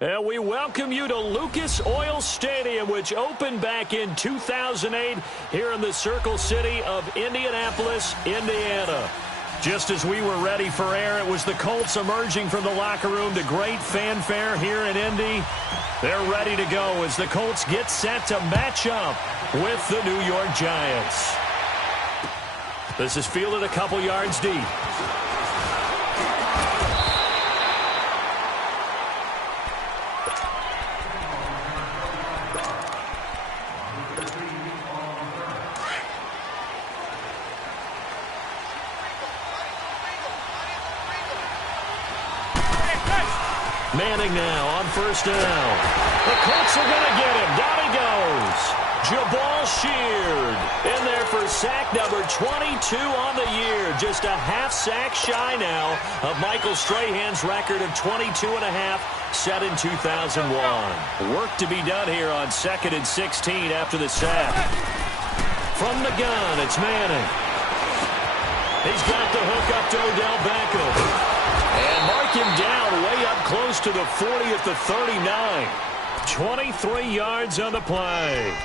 And we welcome you to Lucas Oil Stadium, which opened back in 2008 here in the Circle City of Indianapolis, Indiana. Just as we were ready for air, it was the Colts emerging from the locker room to great fanfare here in Indy. They're ready to go as the Colts get set to match up with the New York Giants. This is fielded a couple yards deep. Manning now on first down. The Colts are going to get him. Down he goes. Jabal Sheard in there for sack number 22 on the year. Just a half sack shy now of Michael Strahan's record of 22.5 set in 2001. Work to be done here on 2nd and 16 after the sack. From the gun, it's Manning. He's got the hook up to Odell Beckham. And mark him down way up close to the 40 at the 39. 23 yards on the play.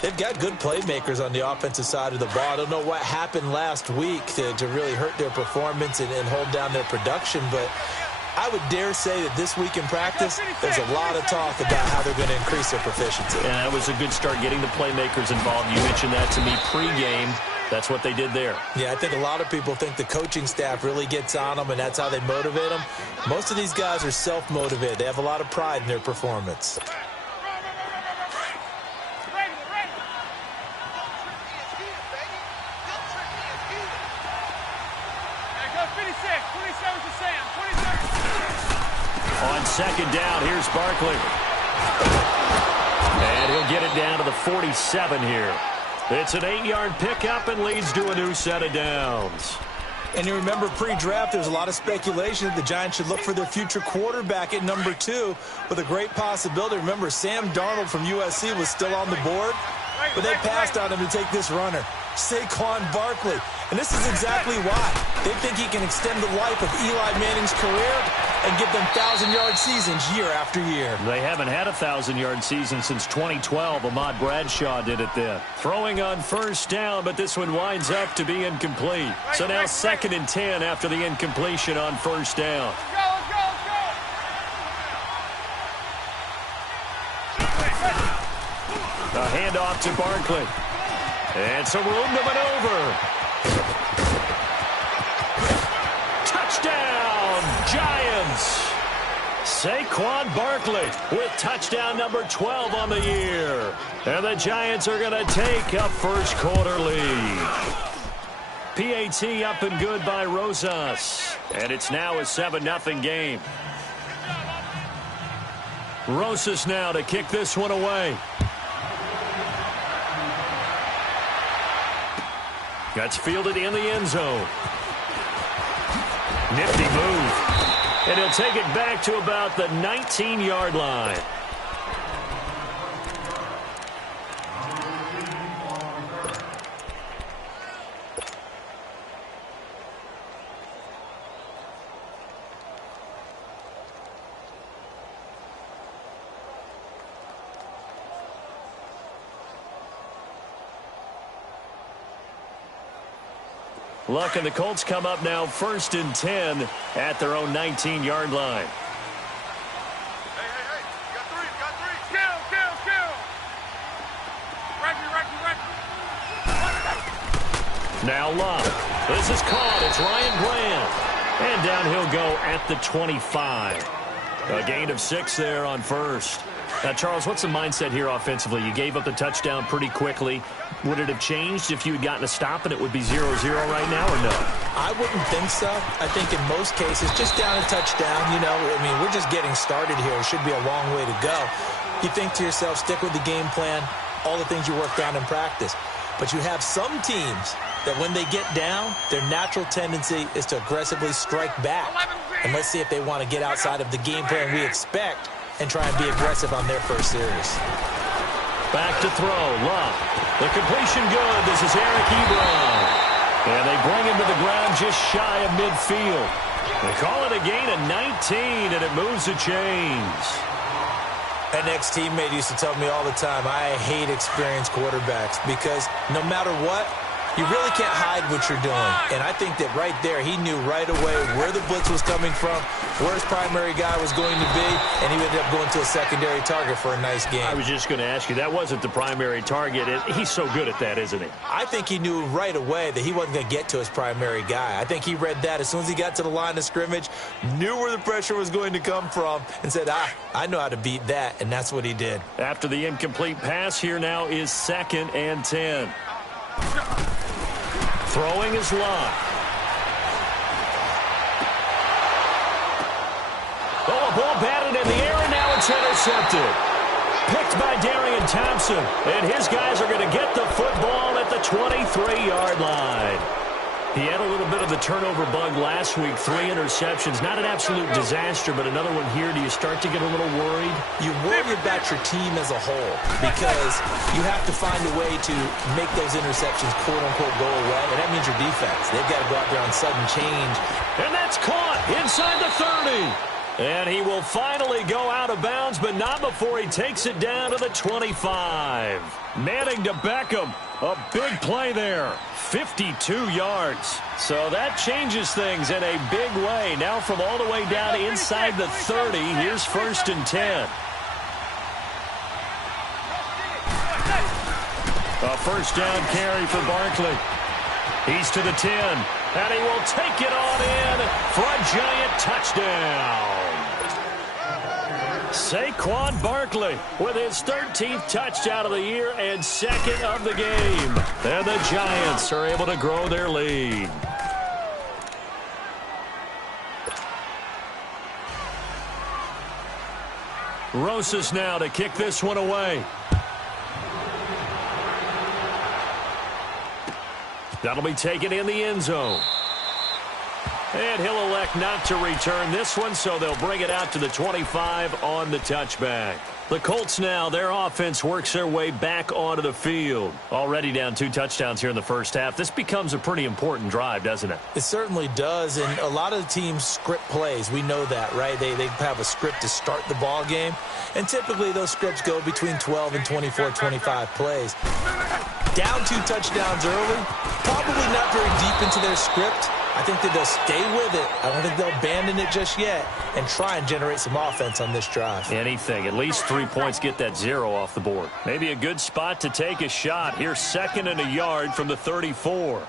They've got good playmakers on the offensive side of the ball. I don't know what happened last week to really hurt their performance and hold down their production, but I would dare say that this week in practice, there's a lot of talk about how they're going to increase their proficiency. And that was a good start getting the playmakers involved. You mentioned that to me pregame. That's what they did there. Yeah, I think a lot of people think the coaching staff really gets on them, and that's how they motivate them. Most of these guys are self-motivated. They have a lot of pride in their performance. On second down, here's Barkley. And he'll get it down to the 47 here. It's an 8-yard pickup and leads to a new set of downs. And you remember pre-draft, there's a lot of speculation that the Giants should look for their future quarterback at number 2 with a great possibility. Remember, Sam Darnold from USC was still on the board, but they passed on him to take this runner, Saquon Barkley. And this is exactly why. They think he can extend the life of Eli Manning's career and give them 1,000-yard seasons year after year. They haven't had a 1,000-yard season since 2012. Ahmad Bradshaw did it then. Throwing on first down, but this one winds up to be incomplete. So now 2nd and 10 after the incompletion on first down. A handoff to Barkley. And some room to maneuver. Touchdown, Giants. Saquon Barkley with touchdown number 12 on the year. And the Giants are going to take a first quarter lead. PAT up and good by Rosas. And it's now a 7-0 game. Rosas now to kick this one away. That's fielded in the end zone. Nifty move. And he'll take it back to about the 19-yard line. Luck and the Colts come up now 1st and 10 at their own 19-yard line. Hey, you got three. Skill. Right. Now Luck. This is caught. It's Ryan Grant. And down he'll go at the 25. A gain of 6 there on first. Now, Charles, what's the mindset here offensively? You gave up the touchdown pretty quickly. Would it have changed if you had gotten a stop and it would be 0-0 right now or no? I wouldn't think so. I think in most cases, just down a touchdown, we're just getting started here. It should be a long way to go. You think to yourself, stick with the game plan, all the things you worked on in practice. But you have some teams that when they get down, their natural tendency is to aggressively strike back. And let's see if they want to get outside of the game plan we expect and try and be aggressive on their first series. Back to throw. Love. The completion good. This is Eric Ebron. And they bring him to the ground just shy of midfield. They call it a gain of 19, and it moves the chains. An ex-teammate used to tell me all the time, I hate experienced quarterbacks because no matter what, you really can't hide what you're doing. And I think that right there, he knew right away where the blitz was coming from, where his primary guy was going to be, and he ended up going to a secondary target for a nice game. I was just going to ask you, that wasn't the primary target. He's so good at that, isn't he? I think he knew right away that he wasn't going to get to his primary guy. I think he read that as soon as he got to the line of scrimmage, knew where the pressure was going to come from, and said, I know how to beat that, and that's what he did. After the incomplete pass, here now is 2nd and 10. Throwing is Locke. Oh, a ball batted in the air, and now it's intercepted. Picked by Darian Thompson, and his guys are going to get the football at the 23-yard line. He had a little bit of the turnover bug last week, 3 interceptions. Not an absolute disaster, but another one here. Do you start to get a little worried? You worry about your team as a whole because you have to find a way to make those interceptions, quote-unquote, go away, and that means your defense. They've got to go out there on sudden change. And that's caught inside the 30. And he will finally go out of bounds, but not before he takes it down to the 25. Manning to Beckham. A big play there. 52 yards. So that changes things in a big way. Now from all the way down inside the 30, here's 1st and 10. A first down carry for Barkley. He's to the 10, and he will take it on in for a giant touchdown. Saquon Barkley with his 13th touchdown of the year and 2nd of the game. And the Giants are able to grow their lead. Rosas now to kick this one away. That'll be taken in the end zone. And he'll elect not to return this one, so they'll bring it out to the 25 on the touchback. The Colts now, their offense works their way back onto the field. Already down 2 touchdowns here in the first half. This becomes a pretty important drive, doesn't it? It certainly does, and a lot of the teams script plays. We know that, right? They have a script to start the ball game, and typically those scripts go between 12 and 24, 25 plays. Down 2 touchdowns early, probably not very deep into their script. I think that they'll stay with it. I don't think they'll abandon it just yet and try and generate some offense on this drive. Anything. At least 3 points, get that 0 off the board. Maybe a good spot to take a shot. Here's 2nd and a yard from the 34.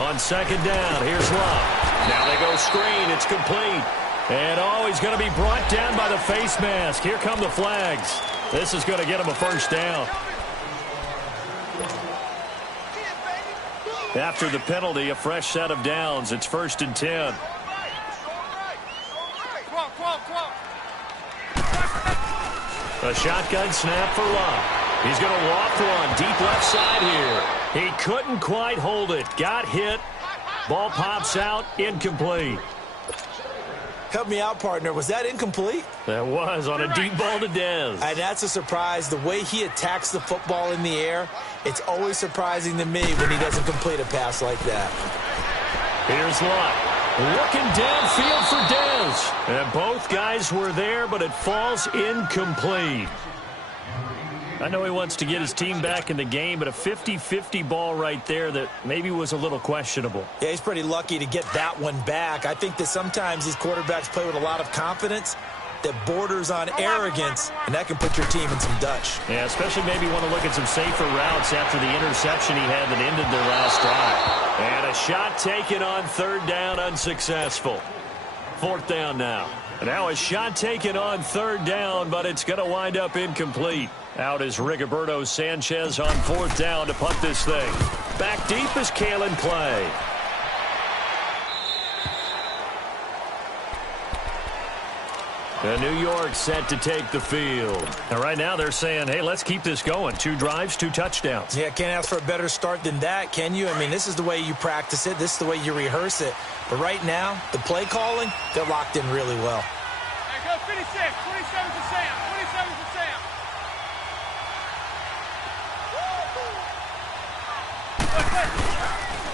On 2nd down, here's Love. Now they go screen. It's complete. And, he's going to be brought down by the face mask. Here come the flags. This is going to get him a first down. After the penalty, a fresh set of downs. It's 1st and 10. A shotgun snap for Love. He's going to waft one deep left side here. He couldn't quite hold it. Got hit. Ball pops out. Incomplete. Help me out, partner. Was that incomplete? That was on a deep ball to Dez. And that's a surprise. The way he attacks the football in the air, it's always surprising to me when he doesn't complete a pass like that. Here's Lott. Looking downfield for Dez. And both guys were there, but it falls incomplete. I know he wants to get his team back in the game, but a 50-50 ball right there that maybe was a little questionable. Yeah, he's pretty lucky to get that one back. I think that sometimes these quarterbacks play with a lot of confidence that borders on arrogance, and that can put your team in some Dutch. Yeah, especially maybe want to look at some safer routes after the interception he had that ended their last drive. And a shot taken on 3rd down, unsuccessful. 4th down now. And now a shot taken on 3rd down, but it's going to wind up incomplete. Out is Rigoberto Sanchez on 4th down to punt this thing. Back deep is Kalen Clay. And New York set to take the field. And right now they're saying, hey, let's keep this going. 2 drives, 2 touchdowns. Yeah, can't ask for a better start than that, can you? I mean, this is the way you practice it. This is the way you rehearse it. But right now, the play calling, they're locked in really well. Hey, go 56. 27 to Sam. 27 to Sam.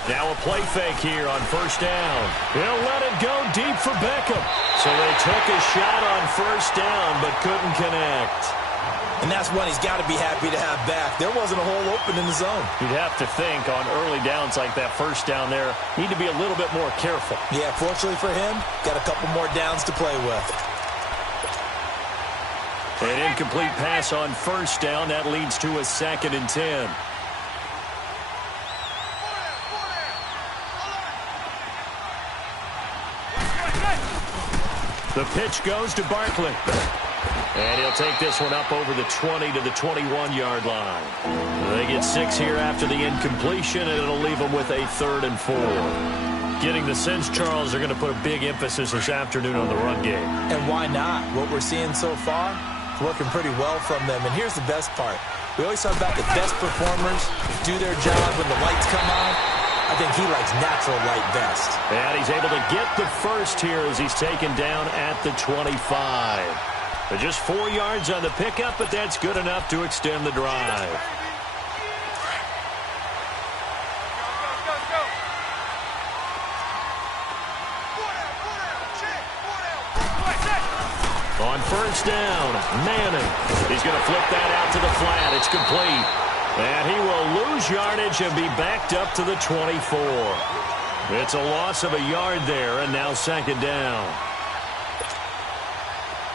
Now a play fake here on first down. He'll let it go deep for Beckham. So they took a shot on first down but couldn't connect. And that's one he's got to be happy to have back. There wasn't a hole open in the zone. You'd have to think on early downs like that first down there, need to be a little bit more careful. Yeah, fortunately for him, got a couple more downs to play with. An incomplete pass on first down. That leads to a 2nd and 10. The pitch goes to Barkley. And he'll take this one up over the 20 to the 21-yard line. They get 6 here after the incompletion, and it'll leave them with a 3rd and 4. Getting the sense, Charles, they're going to put a big emphasis this afternoon on the run game. And why not? What we're seeing so far, working pretty well from them. And here's the best part. We always talk about the best performers do their job when the lights come on. I think he likes natural light best. And he's able to get the first here as he's taken down at the 25. But just 4 yards on the pickup, but that's good enough to extend the drive. On first down, Manning. He's going to flip that out to the flat. It's complete. And he will lose yardage and be backed up to the 24. It's a loss of a yard there, and now 2nd down.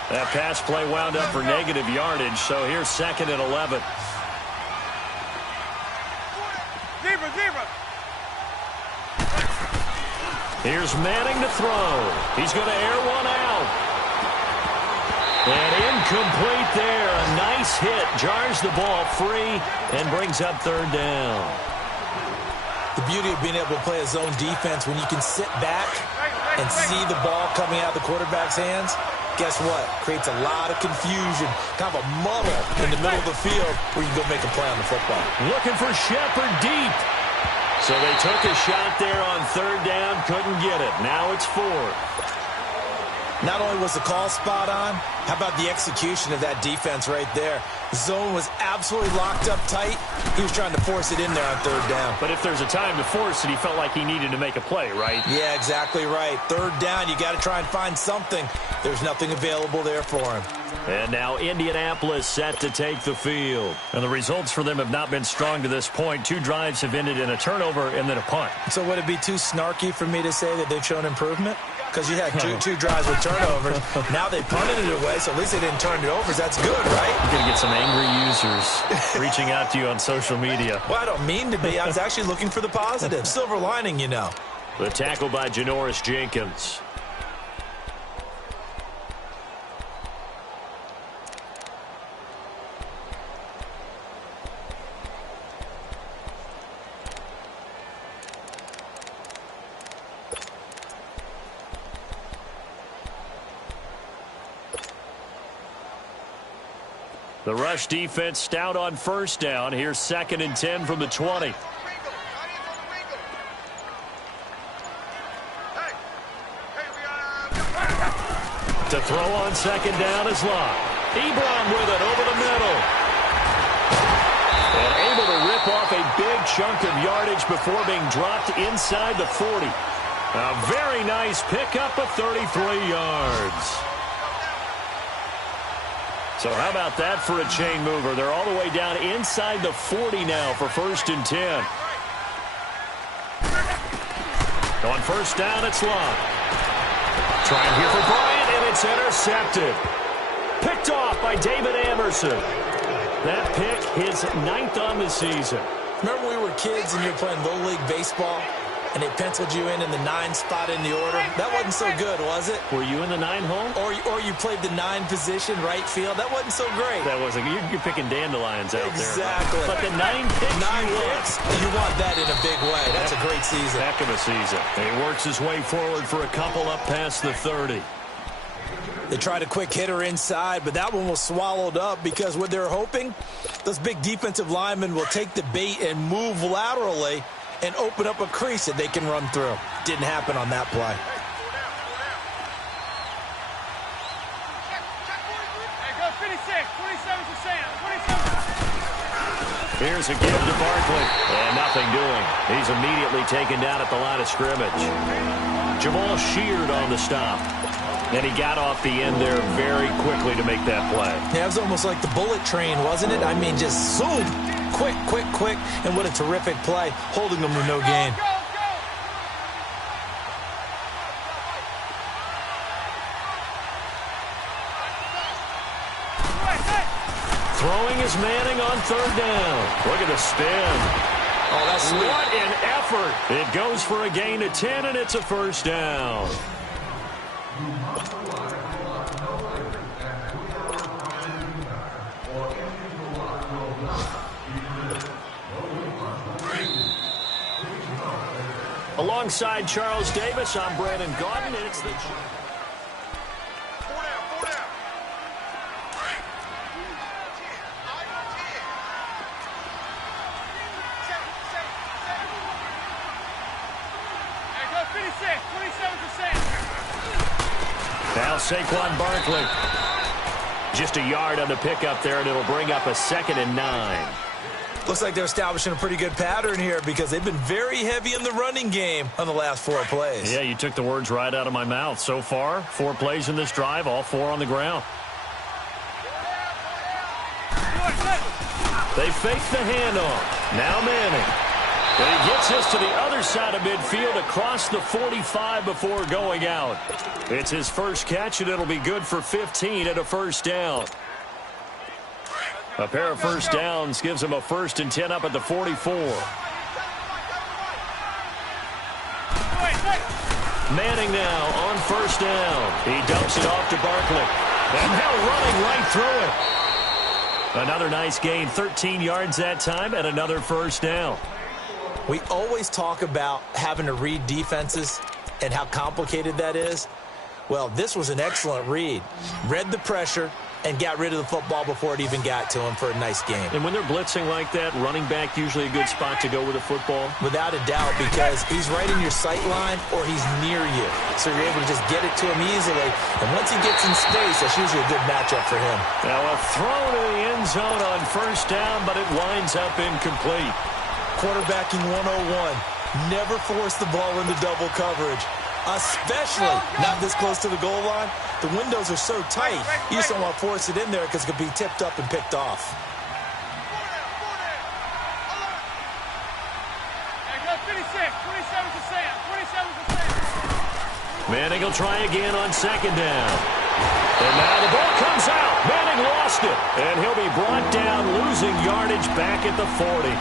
That pass play wound up for negative yardage, so here's 2nd and 11. Here's Manning to throw. He's going to air one out. And incomplete there. A nice hit. Jars the ball free and brings up 3rd down. The beauty of being able to play a zone defense when you can sit back and see the ball coming out of the quarterback's hands, guess what? Creates a lot of confusion, kind of a muddle in the middle of the field where you can go make a play on the football. Looking for Shepard deep. So they took a shot there on 3rd down, couldn't get it. Now it's 4th. Not only was the call spot on, how about the execution of that defense right there? The zone was absolutely locked up tight. He was trying to force it in there on 3rd down. But if there's a time to force it, he felt like he needed to make a play, right? Yeah, exactly right. 3rd down, you got to try and find something. There's nothing available there for him. And now Indianapolis set to take the field. And the results for them have not been strong to this point. 2 drives have ended in a turnover and then a punt. So would it be too snarky for me to say that they've shown improvement? Because you had two drives with turnovers. Now they punted it away, so at least they didn't turn it over. That's good, right? You're going to get some angry users reaching out to you on social media. Well, I don't mean to be. I was actually looking for the positive. Silver lining, you know. The tackle by Janoris Jenkins. The rush defense stout on first down. Here's 2nd and 10 from the 20. To throw on 2nd down is Locke. Ebron with it over the middle. And able to rip off a big chunk of yardage before being dropped inside the 40. A very nice pickup of 33 yards. So how about that for a chain mover? They're all the way down inside the 40 now for 1st and 10. On first down, it's Locke. Trying here for Bryant, and it's intercepted. Picked off by David Amerson. That pick, his 9th on the season. Remember when we were kids and you were playing Little League Baseball, and they penciled you in the 9 spot in the order? That wasn't so good, was it? Were you in the 9 hole? Or you played the 9 position, right field? That wasn't so great. That wasn't. You're picking dandelions out exactly. there. But the 9 picks, you want that in a big way. That's a great season. Heck of a season. And he works his way forward for a couple up past the 30. They tried a quick hitter inside, but that one was swallowed up because what they're hoping, those big defensive linemen will take the bait and move laterally and open up a crease that they can run through. Didn't happen on that play. Hey, go 56, 27 for Sam, 27. Here's a give to Barkley. And nothing doing. He's immediately taken down at the line of scrimmage. Jamal Sheard on the stop. And he got off the end there very quickly to make that play. Yeah, it was almost like the bullet train, wasn't it? I mean, just zoom. Quick, quick, quick. And what a terrific play, holding them to no gain. Throwing is Manning on third down. Look at the spin. Oh, that's sweet. What an effort. It goes for a gain of 10, and it's a first down. Alongside Charles Davis, I'm Brandon Gaudin. It's the... Now Saquon Barkley. Just a yard on the pickup there, and it'll bring up a 2nd and 9. Looks like they're establishing a pretty good pattern here because they've been very heavy in the running game on the last 4 plays. Yeah, you took the words right out of my mouth. So far, 4 plays in this drive, all 4 on the ground. They fake the handoff. Now Manning. And he gets us to the other side of midfield across the 45 before going out. It's his first catch, and it'll be good for 15 and a first down. A pair of first downs gives him a 1st and 10 up at the 44. Manning now on first down. He dumps it off to Barkley. And now running right through it. Another nice gain, 13 yards that time, and another first down. We always talk about having to read defenses and how complicated that is. Well, this was an excellent read. Read the pressure and got rid of the football before it even got to him for a nice game. And when they're blitzing like that, running back usually a good spot to go with the football? Without a doubt, because he's right in your sight line or he's near you. So you're able to just get it to him easily. And once he gets in space, that's usually a good matchup for him. Now a throw to the end zone on first down, but it winds up incomplete. Quarterbacking 101. Never force the ball into double coverage, especially not this close to the goal line. The windows are so tight, you just don't want to force it in there because it could be tipped up and picked off. Manning will try again on second down. And now the ball comes out. Manning lost it. And he'll be brought down, losing yardage back at the 40.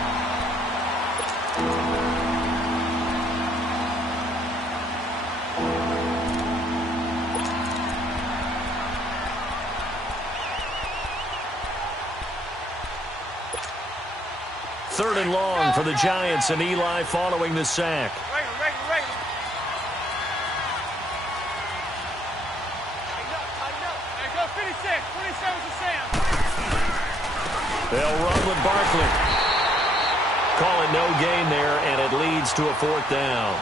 Third and long for the Giants, and Eli following the sack. They'll run with Barkley. Call it no gain there, and it leads to a 4th down.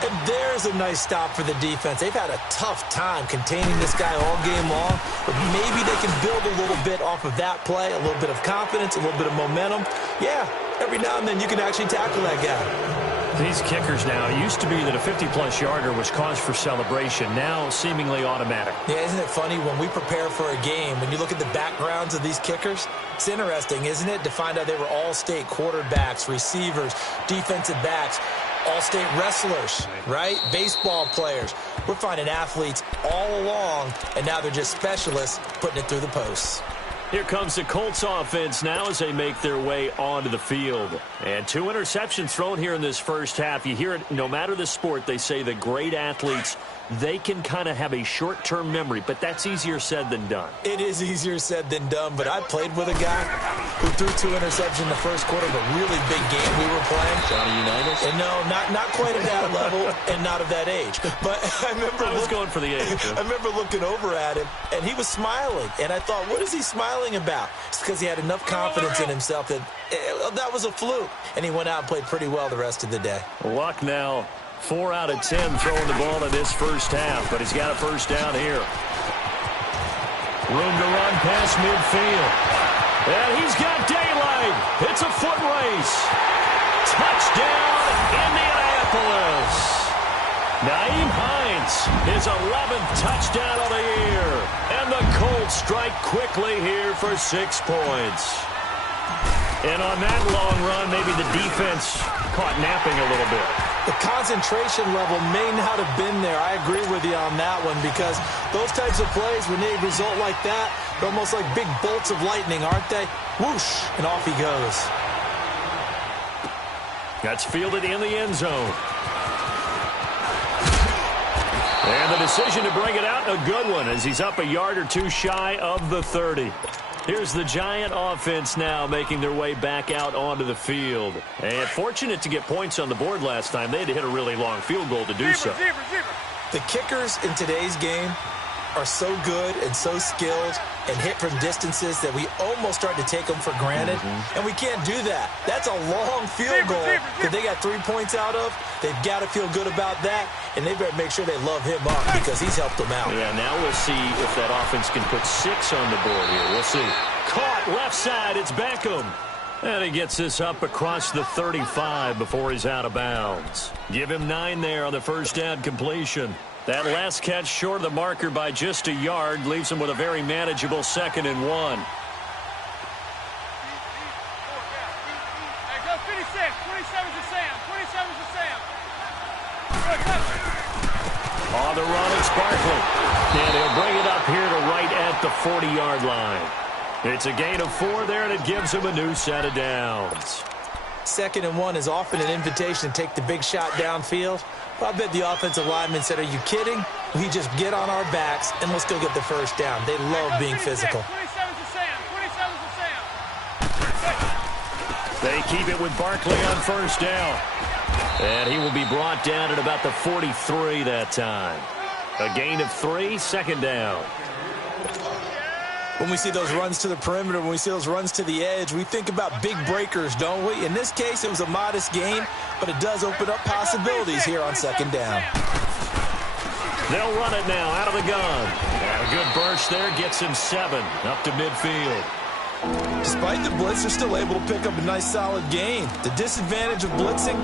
And there's a nice stop for the defense. They've had a tough time containing this guy all game long, but maybe they can build a little bit off of that play, a little bit of confidence, a little bit of momentum. Yeah, every now and then you can actually tackle that guy. These kickers now, it used to be that a 50-plus yarder was cause for celebration, now seemingly automatic. Yeah, isn't it funny when we prepare for a game, when you look at the backgrounds of these kickers, it's interesting, isn't it, to find out they were all-state quarterbacks, receivers, defensive backs, all-state wrestlers, right? Baseball players. We're finding athletes all along, and now they're just specialists putting it through the posts. Here comes the Colts offense now as they make their way onto the field. And 2 interceptions thrown here in this first half. You hear it, no matter the sport, they say the great athletes, they can kind of have a short-term memory, but that's easier said than done. It is easier said than done, but I played with a guy who threw 2 interceptions in the first quarter of a really big game we were playing. Johnny Unitas? And no, not quite at that level and not of that age. But I was going for the age. I remember looking over at him, and he was smiling. And I thought, what is he smiling about? It's because he had enough confidence in himself that that was a fluke. And he went out and played pretty well the rest of the day. Luck now. 4 out of 10 throwing the ball in this first half, but he's got a first down here. Room to run past midfield. And he's got daylight. It's a foot race. Touchdown, Indianapolis. Nyheim Hines, his 11th touchdown of the year. And the Colts strike quickly here for 6 points. And on that long run, maybe the defense caught napping a little bit. The concentration level may not have been there. I agree with you on that one because those types of plays, when they result like that, they're almost like big bolts of lightning, aren't they? Whoosh, and off he goes. That's fielded in the end zone. And the decision to bring it out, a good one, as he's up a yard or two shy of the 30. Here's the Giant offense now making their way back out onto the field. And fortunate to get points on the board last time. They had to hit a really long field goal to do so. The kickers in today's game are so good and so skilled and hit from distances that we almost start to take them for granted. And we can't do that. That's a long field goal that they got 3 points out of. They've got to feel good about that, and they better make sure they love him up because he's helped them out. Yeah, now we'll see if that offense can put 6 on the board here. We'll see. Caught left side. It's Beckham. And he gets this up across the 35 before he's out of bounds. Give him 9 there on the first down completion. That last catch short of the marker by just a yard leaves him with a very manageable 2nd and 1. Hey, go 56. 27's a Sam. 27's a Sam. On the run, it's Barkley. And he'll bring it up here to right at the 40-yard line. It's a gain of 4 there, and it gives him a new set of downs. 2nd and 1 is often an invitation to take the big shot downfield. Well, I bet the offensive lineman said, are you kidding? We just get on our backs, and let's go get the first down. They love being physical. 27's a Sam. 27's a Sam. They keep it with Barkley on first down. And he will be brought down at about the 43 that time. A gain of 3, 2nd down. When we see those runs to the perimeter, when we see those runs to the edge, we think about big breakers, don't we? In this case, it was a modest gain, but it does open up possibilities here on 2nd down. They'll run it now out of the gun. And a good burst there gets him 7 up to midfield. Despite the blitz, they're still able to pick up a nice, solid gain. The disadvantage of blitzing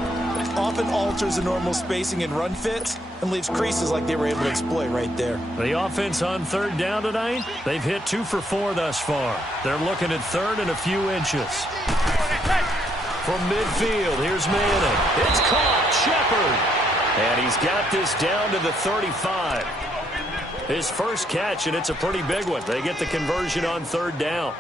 often alters the normal spacing and run fits and leaves creases like they were able to exploit right there. The offense on 3rd down tonight, they've hit 2 for 4 thus far. They're looking at 3rd and a few inches. From midfield, here's Manning. It's caught, Shepard. And he's got this down to the 35. His first catch, and it's a pretty big one. They get the conversion on 3rd down.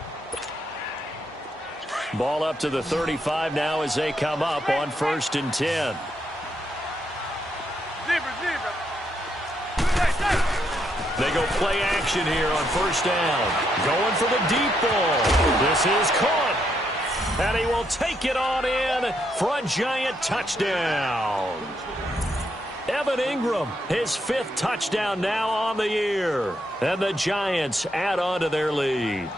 Ball up to the 35 now as they come up on 1st and 10. They go play action here on 1st down. Going for the deep ball. This is caught. And he will take it on in for a Giant touchdown. Evan Ingram, his 5th touchdown now on the year. And the Giants add on to their lead.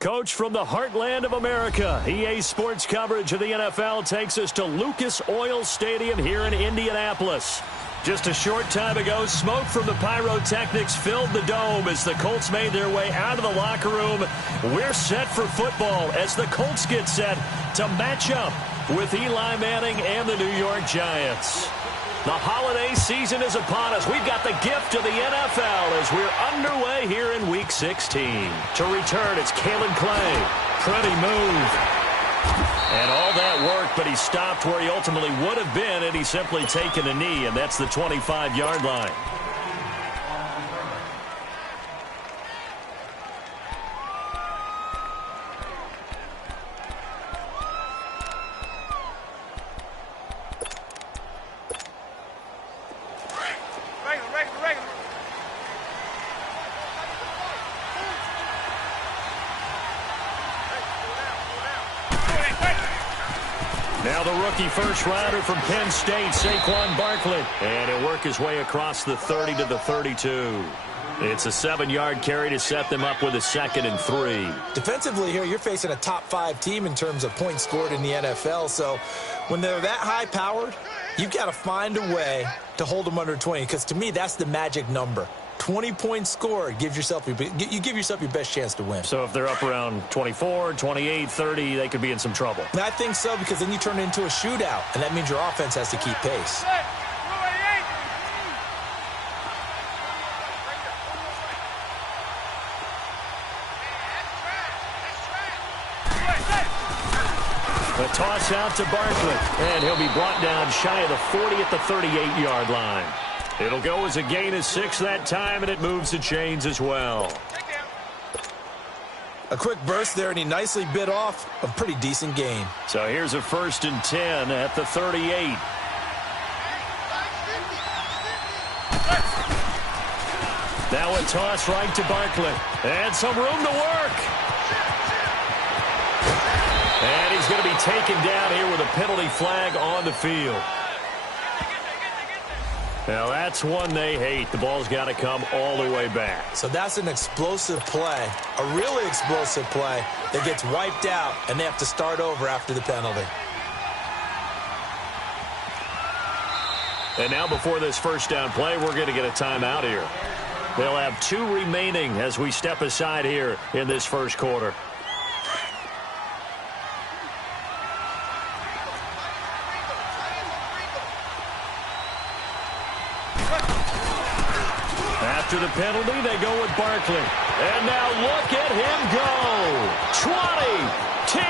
Coach from the heartland of America, EA Sports coverage of the NFL takes us to Lucas Oil Stadium here in Indianapolis. Just a short time ago, smoke from the pyrotechnics filled the dome as the Colts made their way out of the locker room. We're set for football as the Colts get set to match up with Eli Manning and the New York Giants. The holiday season is upon us. We've got the gift of the NFL as we're underway here in Week 16. To return, it's Kalen Clay. Pretty move. And all that work, but he stopped where he ultimately would have been had he simply taken a knee, and that's the 25-yard line. Now the rookie first-rounder from Penn State, Saquon Barkley. And he'll work his way across the 30 to the 32. It's a 7-yard carry to set them up with a 2nd and 3. Defensively here, you're facing a top-5 team in terms of points scored in the NFL. So when they're that high-powered, you've got to find a way to hold them under 20. Because to me, that's the magic number. 20 points scored, you give yourself your best chance to win. So if they're up around 24, 28, 30, they could be in some trouble. And I think so, because then you turn it into a shootout, and that means your offense has to keep pace. The toss out to Barkley, and he'll be brought down shy of the 40 at the 38-yard line. It'll go as a gain of 6 that time, and it moves the chains as well. A quick burst there, and he nicely bit off a pretty decent gain. So here's a 1st and 10 at the 38. Now a toss right to Barkley. And some room to work. And he's going to be taken down here with a penalty flag on the field. Now, that's one they hate. The ball's got to come all the way back. So that's an explosive play, a really explosive play that gets wiped out, and they have to start over after the penalty. And now before this first down play, we're going to get a timeout here. They'll have 2 remaining as we step aside here in this first quarter. After the penalty, they go with Barkley. And now look at him go. 20, 10,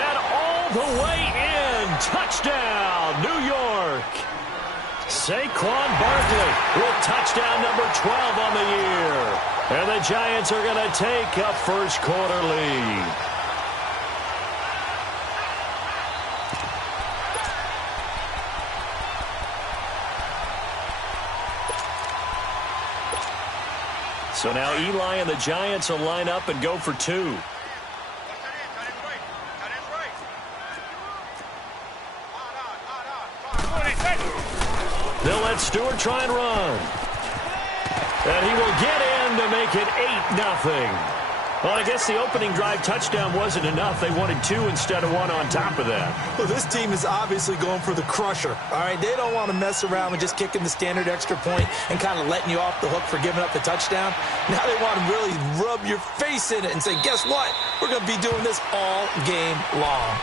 and all the way in. Touchdown, New York. Saquon Barkley with touchdown number 12 on the year. And the Giants are going to take a first quarter lead. So now Eli and the Giants will line up and go for 2. They'll let Stewart try and run. And he will get in to make it 8-0. Well, I guess the opening drive touchdown wasn't enough. They wanted 2 instead of 1 on top of that. Well, this team is obviously going for the crusher. All right, they don't want to mess around with just kicking the standard extra point and kind of letting you off the hook for giving up the touchdown. Now they want to really rub your face in it and say, guess what? We're going to be doing this all game long.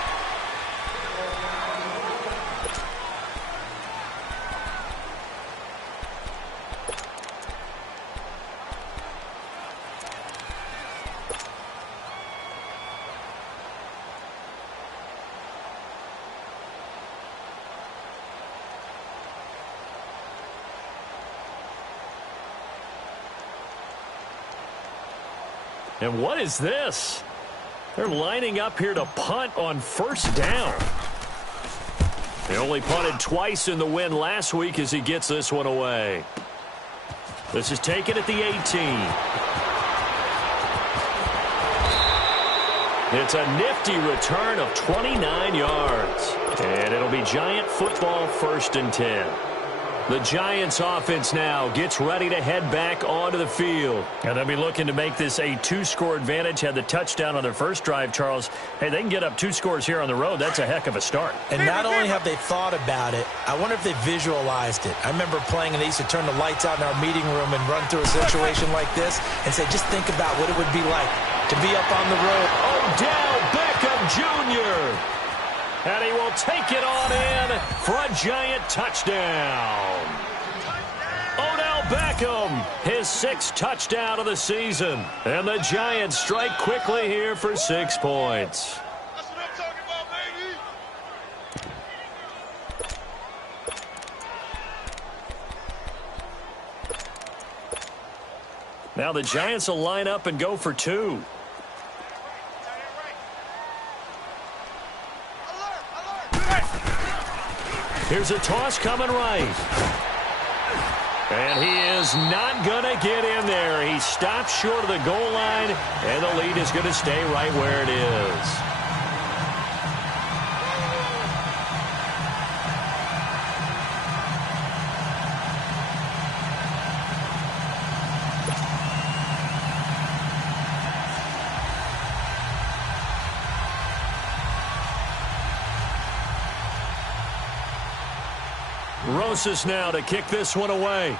And what is this? They're lining up here to punt on first down. They only punted twice in the win last week as he gets this one away. This is taken at the 18. It's a nifty return of 29 yards. And it'll be Giant football, 1st and 10. The Giants offense now gets ready to head back onto the field. And they'll be looking to make this a 2-score advantage. Had the touchdown on their first drive, Charles. Hey, they can get up 2 scores here on the road. That's a heck of a start. And not only have they thought about it, I wonder if they visualized it. I remember playing and they used to turn the lights out in our meeting room and run through a situation like this and say, just think about what it would be like to be up on the road. Odell Beckham Jr., and he will take it on in for a Giant touchdown. Odell Beckham, his 6th touchdown of the season. And the Giants strike quickly here for 6 points. That's what I'm talking about, baby. Now the Giants will line up and go for 2. Here's a toss coming right. And he is not going to get in there. He stops short of the goal line, and the lead is going to stay right where it is. Rosas now to kick this one away.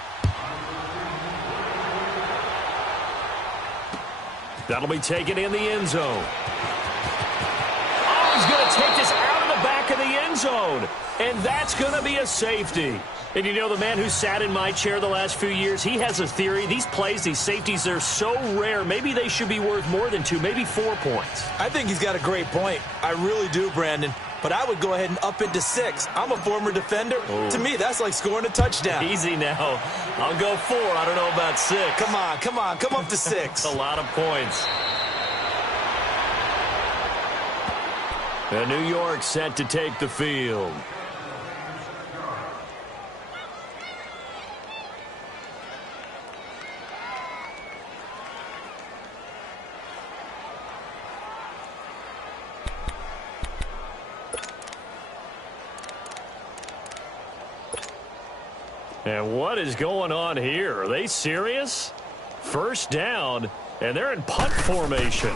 That'll be taken in the end zone. Oh, he's going to take this out of the back of the end zone. And that's going to be a safety. And you know, the man who sat in my chair the last few years, he has a theory. These plays, these safeties, they're so rare. Maybe they should be worth more than 2, maybe 4 points. I think he's got a great point. I really do, Brandon. But I would go ahead and up it to 6. I'm a former defender. Ooh. To me, that's like scoring a touchdown. Easy now. I'll go 4. I don't know about 6. Come on. Come up to 6. A lot of points. And New York set to take the field. And what is going on here? Are they serious? First down, and they're in punt formation.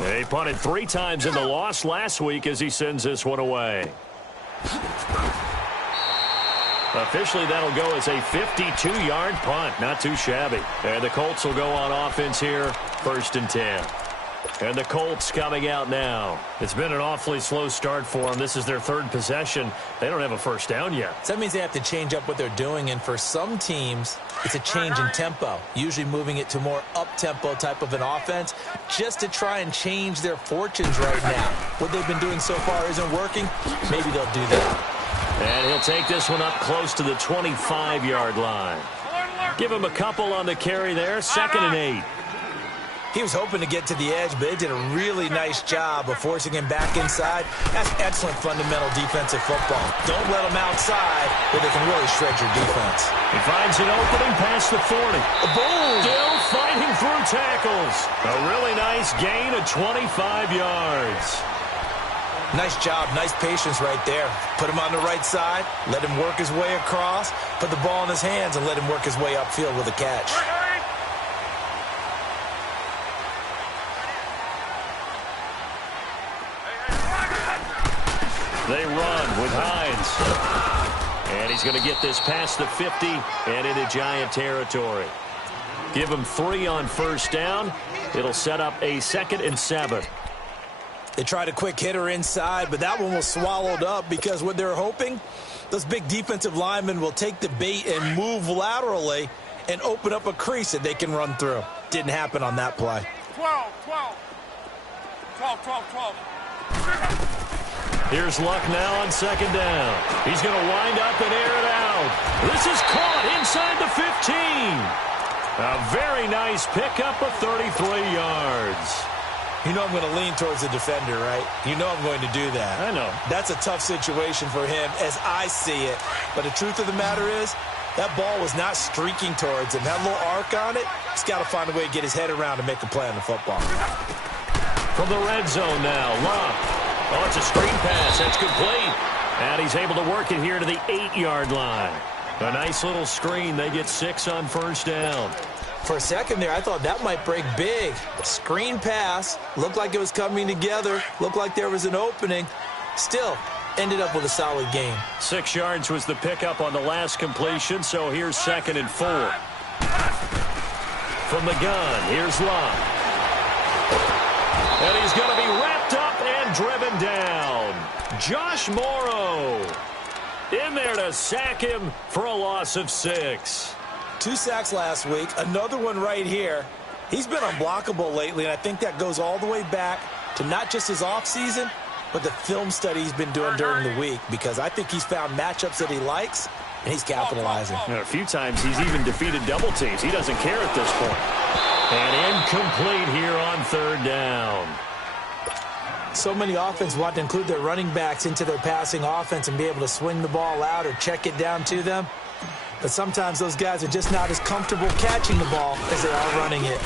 They punted 3 times in the loss last week as he sends this one away. Officially, that'll go as a 52-yard punt. Not too shabby. And the Colts will go on offense here, 1st and 10. And the Colts coming out now. It's been an awfully slow start for them. This is their 3rd possession. They don't have a first down yet. So that means they have to change up what they're doing, and for some teams, it's a change in tempo, usually moving it to more up-tempo type of an offense just to try and change their fortunes right now. What they've been doing so far isn't working. Maybe they'll do that. And he'll take this one up close to the 25-yard line. Give him a couple on the carry there, 2nd and 8. He was hoping to get to the edge, but they did a really nice job of forcing him back inside. That's excellent fundamental defensive football. Don't let him outside where they can really shred your defense. He finds an opening past the 40. Boom! Still fighting through tackles. A really nice gain of 25 yards. Nice job, nice patience right there. Put him on the right side, let him work his way across, put the ball in his hands, and let him work his way upfield with a catch. They run with Hines. And he's going to get this past the 50 and into Giant territory. Give him 3 on first down. It'll set up a 2nd and 7. They tried a quick hitter inside, but that one was swallowed up because what they're hoping, those big defensive linemen will take the bait and move laterally and open up a crease that they can run through. Didn't happen on that play. 12. Here's Luck now on 2nd down. He's going to wind up and air it out. This is caught inside the 15. A very nice pickup of 33 yards. You know I'm going to lean towards the defender, right? You know I'm going to do that. I know. That's a tough situation for him as I see it. But the truth of the matter is, that ball was not streaking towards him. That little arc on it, he's got to find a way to get his head around and make a play on the football. From the red zone now, Luck. Oh, it's a screen pass. That's complete. And he's able to work it here to the 8-yard line. A nice little screen. They get 6 on first down. For a second there, I thought that might break big. Screen pass. Looked like it was coming together. Looked like there was an opening. Still, ended up with a solid game. 6 yards was the pickup on the last completion, so here's 2nd and 4. From the gun, here's Luck. And he's going to be wrapped up and driven down. Josh Morrow in there to sack him for a loss of 6. 2 sacks last week, another one right here. He's been unblockable lately, and I think that goes all the way back to not just his offseason, but the film study he's been doing during the week, because I think he's found matchups that he likes, and he's capitalizing. A few times he's even defeated double teams. He doesn't care at this point. And incomplete here on 3rd down. So many offenses want to include their running backs into their passing offense and be able to swing the ball out or check it down to them. But sometimes those guys are just not as comfortable catching the ball as they are running it.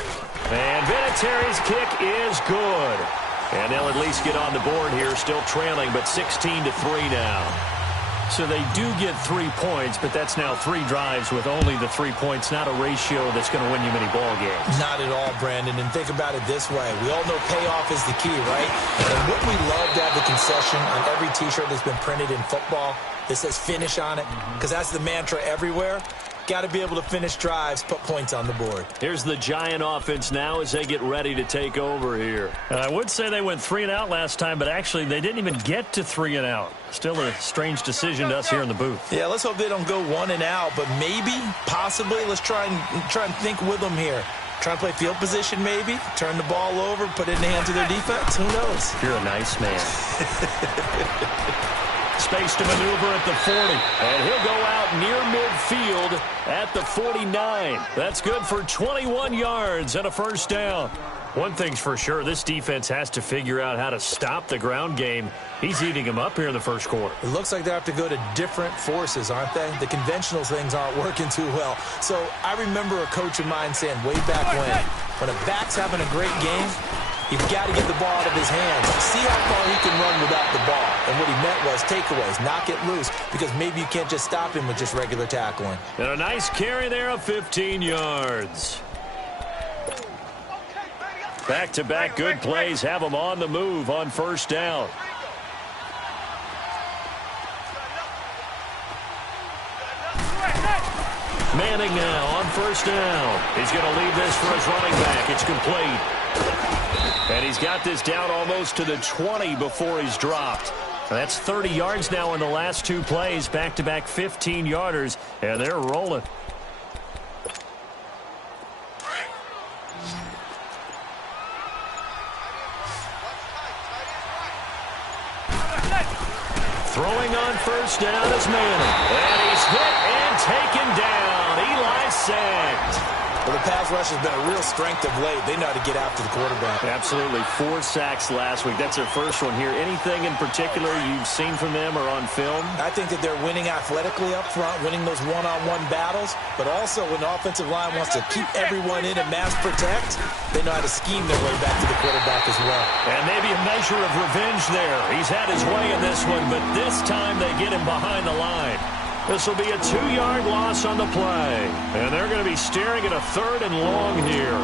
And Vinatieri's kick is good. And they'll at least get on the board here, still trailing, but 16-3 now. So they do get 3 points, but that's now 3 drives with only the 3 points, not a ratio that's going to win you many ball games. Not at all, Brandon. And think about it this way. We all know payoff is the key, right? And wouldn't we love to have the concession on every T-shirt that's been printed in football that says finish on it? Because that's the mantra everywhere. Got to be able to finish drives, put points on the board. Here's the Giant offense now as they get ready to take over here. And I would say they went 3 and out last time, but actually they didn't even get to 3 and out. Still a strange decision to us here in the booth. Yeah, let's hope they don't go 1 and out, but maybe, possibly, let's try and think with them here. Try and play field position maybe, turn the ball over, put it in the hands of their defense. Who knows? You're a nice man. Space to maneuver at the 40. And he'll go out near midfield at the 49. That's good for 21 yards and a first down. One thing's for sure, this defense has to figure out how to stop the ground game. He's eating them up here in the first quarter. It looks like they have to go to different forces, aren't they? The conventional things aren't working too well. So I remember a coach of mine saying way back when a back's having a great game, you've got to get the ball out of his hands. See how far he can run without the ball. And what he meant was takeaways, knock it loose, because maybe you can't just stop him with just regular tackling. And a nice carry there of 15 yards. Back-to-back good plays have them on the move on first down. Manning now on first down. He's going to leave this for his running back. It's complete. And he's got this down almost to the 20 before he's dropped. That's 30 yards now in the last 2 plays. Back-to-back 15-yarders, and they're rolling. Throwing on first down is Manning. And he's hit and taken down. Eli sacked. Well, the pass rush has been a real strength of late. They know how to get after the quarterback. Absolutely. 4 sacks last week. That's their first one here. Anything in particular you've seen from them or on film? I think that they're winning athletically up front, winning those one-on-one battles, but also when the offensive line wants to keep everyone in and mass protect, they know how to scheme their way back to the quarterback as well. And maybe a measure of revenge there. He's had his way in this one, but this time they get him behind the line. This will be a 2-yard loss on the play. And they're going to be staring at a 3rd and long here.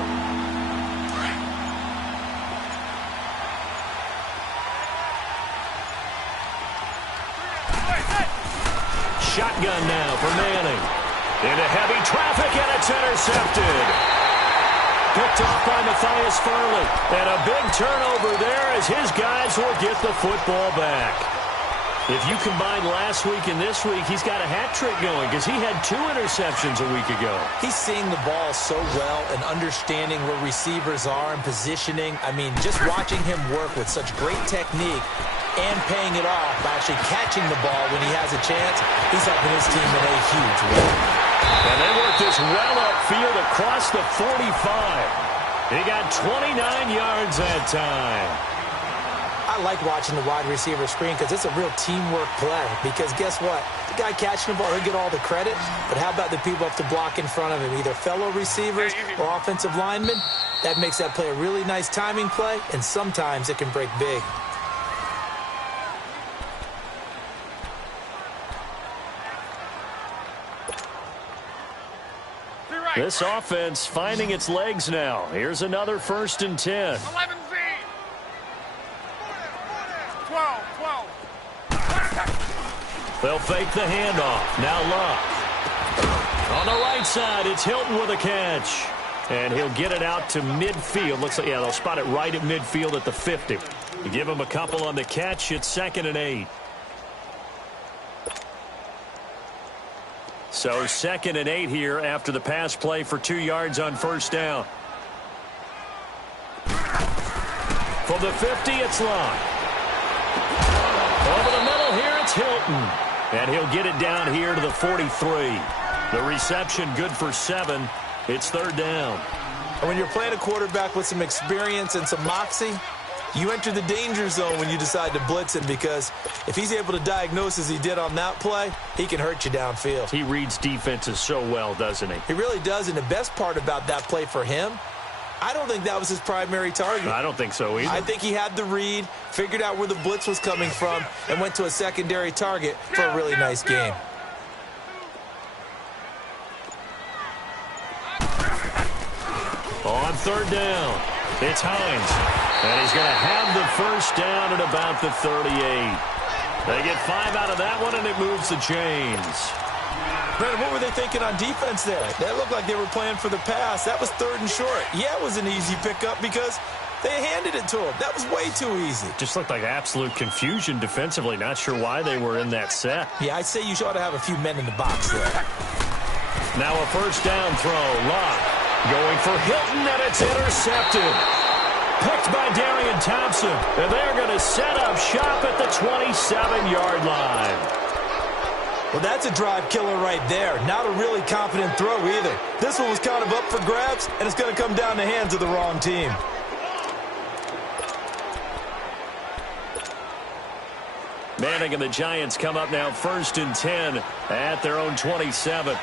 Shotgun now for Manning. Into heavy traffic, and it's intercepted. Picked off by Matthias Farley. And a big turnover there as his guys will get the football back. If you combine last week and this week, he's got a hat trick going because he had 2 interceptions a week ago. He's seeing the ball so well and understanding where receivers are and positioning. I mean, just watching him work with such great technique and paying it off by actually catching the ball when he has a chance, he's helping his team in a huge way. And they work this well upfield across the 45. He got 29 yards that time. I like watching the wide receiver screen because it's a real teamwork play. Because guess what? The guy catching the ball, he'll get all the credit. But how about the people up to block in front of him? Either fellow receivers or offensive linemen. That makes that play a really nice timing play, and sometimes it can break big. This offense finding its legs now. Here's another 1st and 10. 11 Z. 12. They'll fake the handoff. Now Luck. On the right side, it's Hilton with a catch. And he'll get it out to midfield. Looks like, yeah, they'll spot it right at midfield at the 50. You give him a couple on the catch, it's 2nd and 8. So 2nd and 8 here after the pass play for 2 yards on 1st down. From the 50, it's Luck. Over the middle here, it's Hilton. And he'll get it down here to the 43. The reception good for 7. It's 3rd down. And when you're playing a quarterback with some experience and some moxie, you enter the danger zone when you decide to blitz him, because if he's able to diagnose as he did on that play, he can hurt you downfield. He reads defenses so well, doesn't he? He really does, and the best part about that play for him, I don't think that was his primary target. I don't think so either. I think he had the read, figured out where the blitz was coming from, and went to a secondary target for a really nice game. On 3rd down, it's Hines. And he's going to have the 1st down at about the 38. They get 5 out of that one, and it moves the chains. Brandon, what were they thinking on defense there? That looked like they were playing for the pass. That was 3rd and short. Yeah, it was an easy pickup because they handed it to him. That was way too easy. Just looked like absolute confusion defensively. Not sure why they were in that set. Yeah, I'd say you ought to have a few men in the box there. Now a 1st down throw. Luck going for Hilton, and it's intercepted. Picked by Darian Thompson, and they're going to set up shop at the 27-yard line. Well, that's a drive killer right there. Not a really confident throw either. This one was kind of up for grabs, and it's going to come down the hands of the wrong team. Manning and the Giants come up now 1st and 10 at their own 27.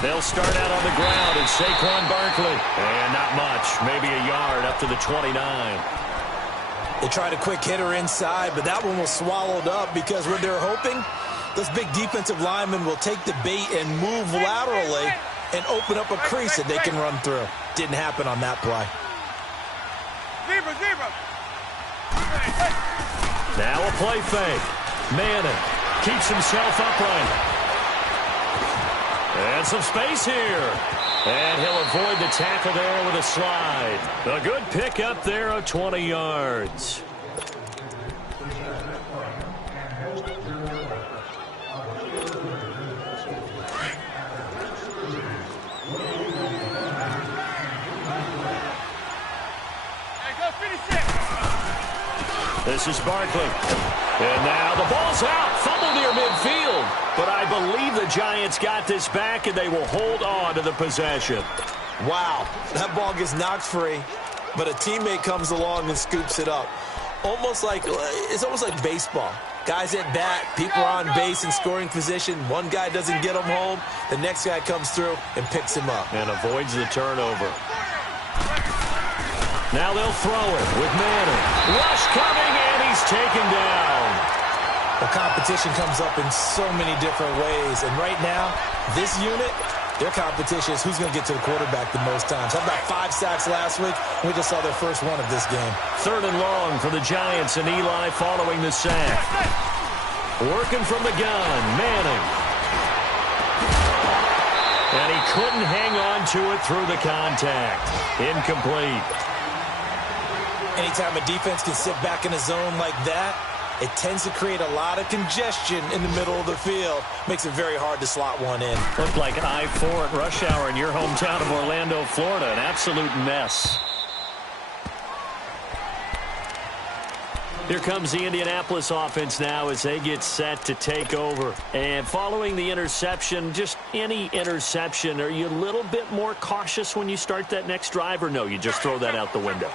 They'll start out on the ground, and Saquon Barkley. And not much, maybe a yard up to the 29. They tried a quick hitter inside, but that one was swallowed up because what they're hoping, those big defensive linemen will take the bait and move laterally and open up a crease that they can run through. Didn't happen on that play. Now a play fake. Manning keeps himself upright. And some space here. And he'll avoid the tackle there with a slide. A good pick up there of 20 yards. This is Barkley. And now the ball's out. Fumble near midfield. But I believe the Giants got this back, and they will hold on to the possession. Wow, that ball gets knocked free, but a teammate comes along and scoops it up. It's almost like baseball. Guys at bat, people are on base in scoring position. One guy doesn't get him home. The next guy comes through and picks him up. And avoids the turnover. Now they'll throw it with Manning. Rush coming, and he's taken down. The competition comes up in so many different ways. And right now, this unit, their competition is who's going to get to the quarterback the most times. How about 5 sacks last week? We just saw their first one of this game. 3rd and long for the Giants, and Eli following the sack. Working from the gun, Manning. And he couldn't hang on to it through the contact. Incomplete. Anytime a defense can sit back in a zone like that, it tends to create a lot of congestion in the middle of the field. Makes it very hard to slot one in. Looked like I-4 at rush hour in your hometown of Orlando, Florida. An absolute mess. Here comes the Indianapolis offense now as they get set to take over. And following the interception, just any interception, are you a little bit more cautious when you start that next drive, or no, you just throw that out the window?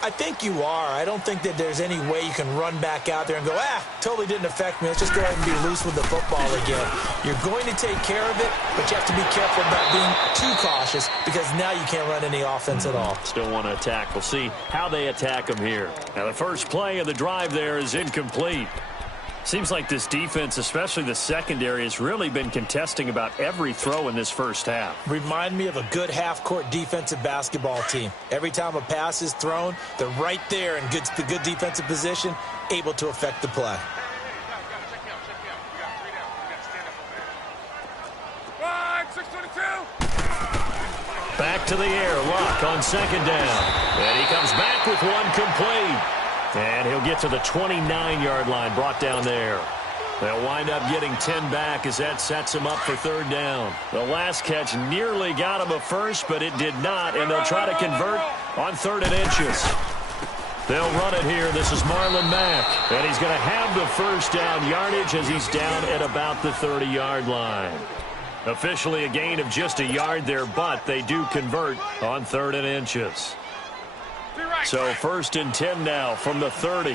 I think you are. I don't think that there's any way you can run back out there and go, totally didn't affect me. Let's just go ahead and be loose with the football again. You're going to take care of it, but you have to be careful about being too cautious because now you can't run any offense at all. Still want to attack. We'll see how they attack them here. Now, the first play of the drive there is incomplete. Seems like this defense, especially the secondary, has really been contesting about every throw in this first half. Remind me of a good half-court defensive basketball team. Every time a pass is thrown, they're right there in good defensive position, able to affect the play. Back to the air, Luck on 2nd down. And he comes back with one complete. And he'll get to the 29-yard line, brought down there. They'll wind up getting 10 back as that sets him up for 3rd down. The last catch nearly got him a first, but it did not, and they'll try to convert on 3rd and inches. They'll run it here. This is Marlon Mack, and he's going to have the first down yardage as he's down at about the 30-yard line. Officially a gain of just a yard there, but they do convert on 3rd and inches. So 1st and 10 now from the 30.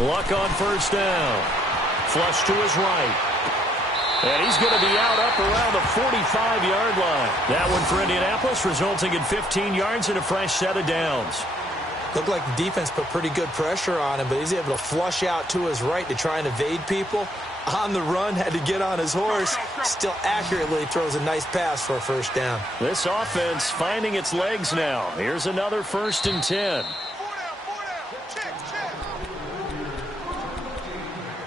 Luck on 1st down. Flush to his right. And he's going to be out up around the 45-yard line. That one for Indianapolis, resulting in 15 yards and a fresh set of downs. Looked like the defense put pretty good pressure on him, but he's able to flush out to his right to try and evade people. On the run, had to get on his horse. Still accurately throws a nice pass for a first down. This offense finding its legs now. Here's another 1st and 10.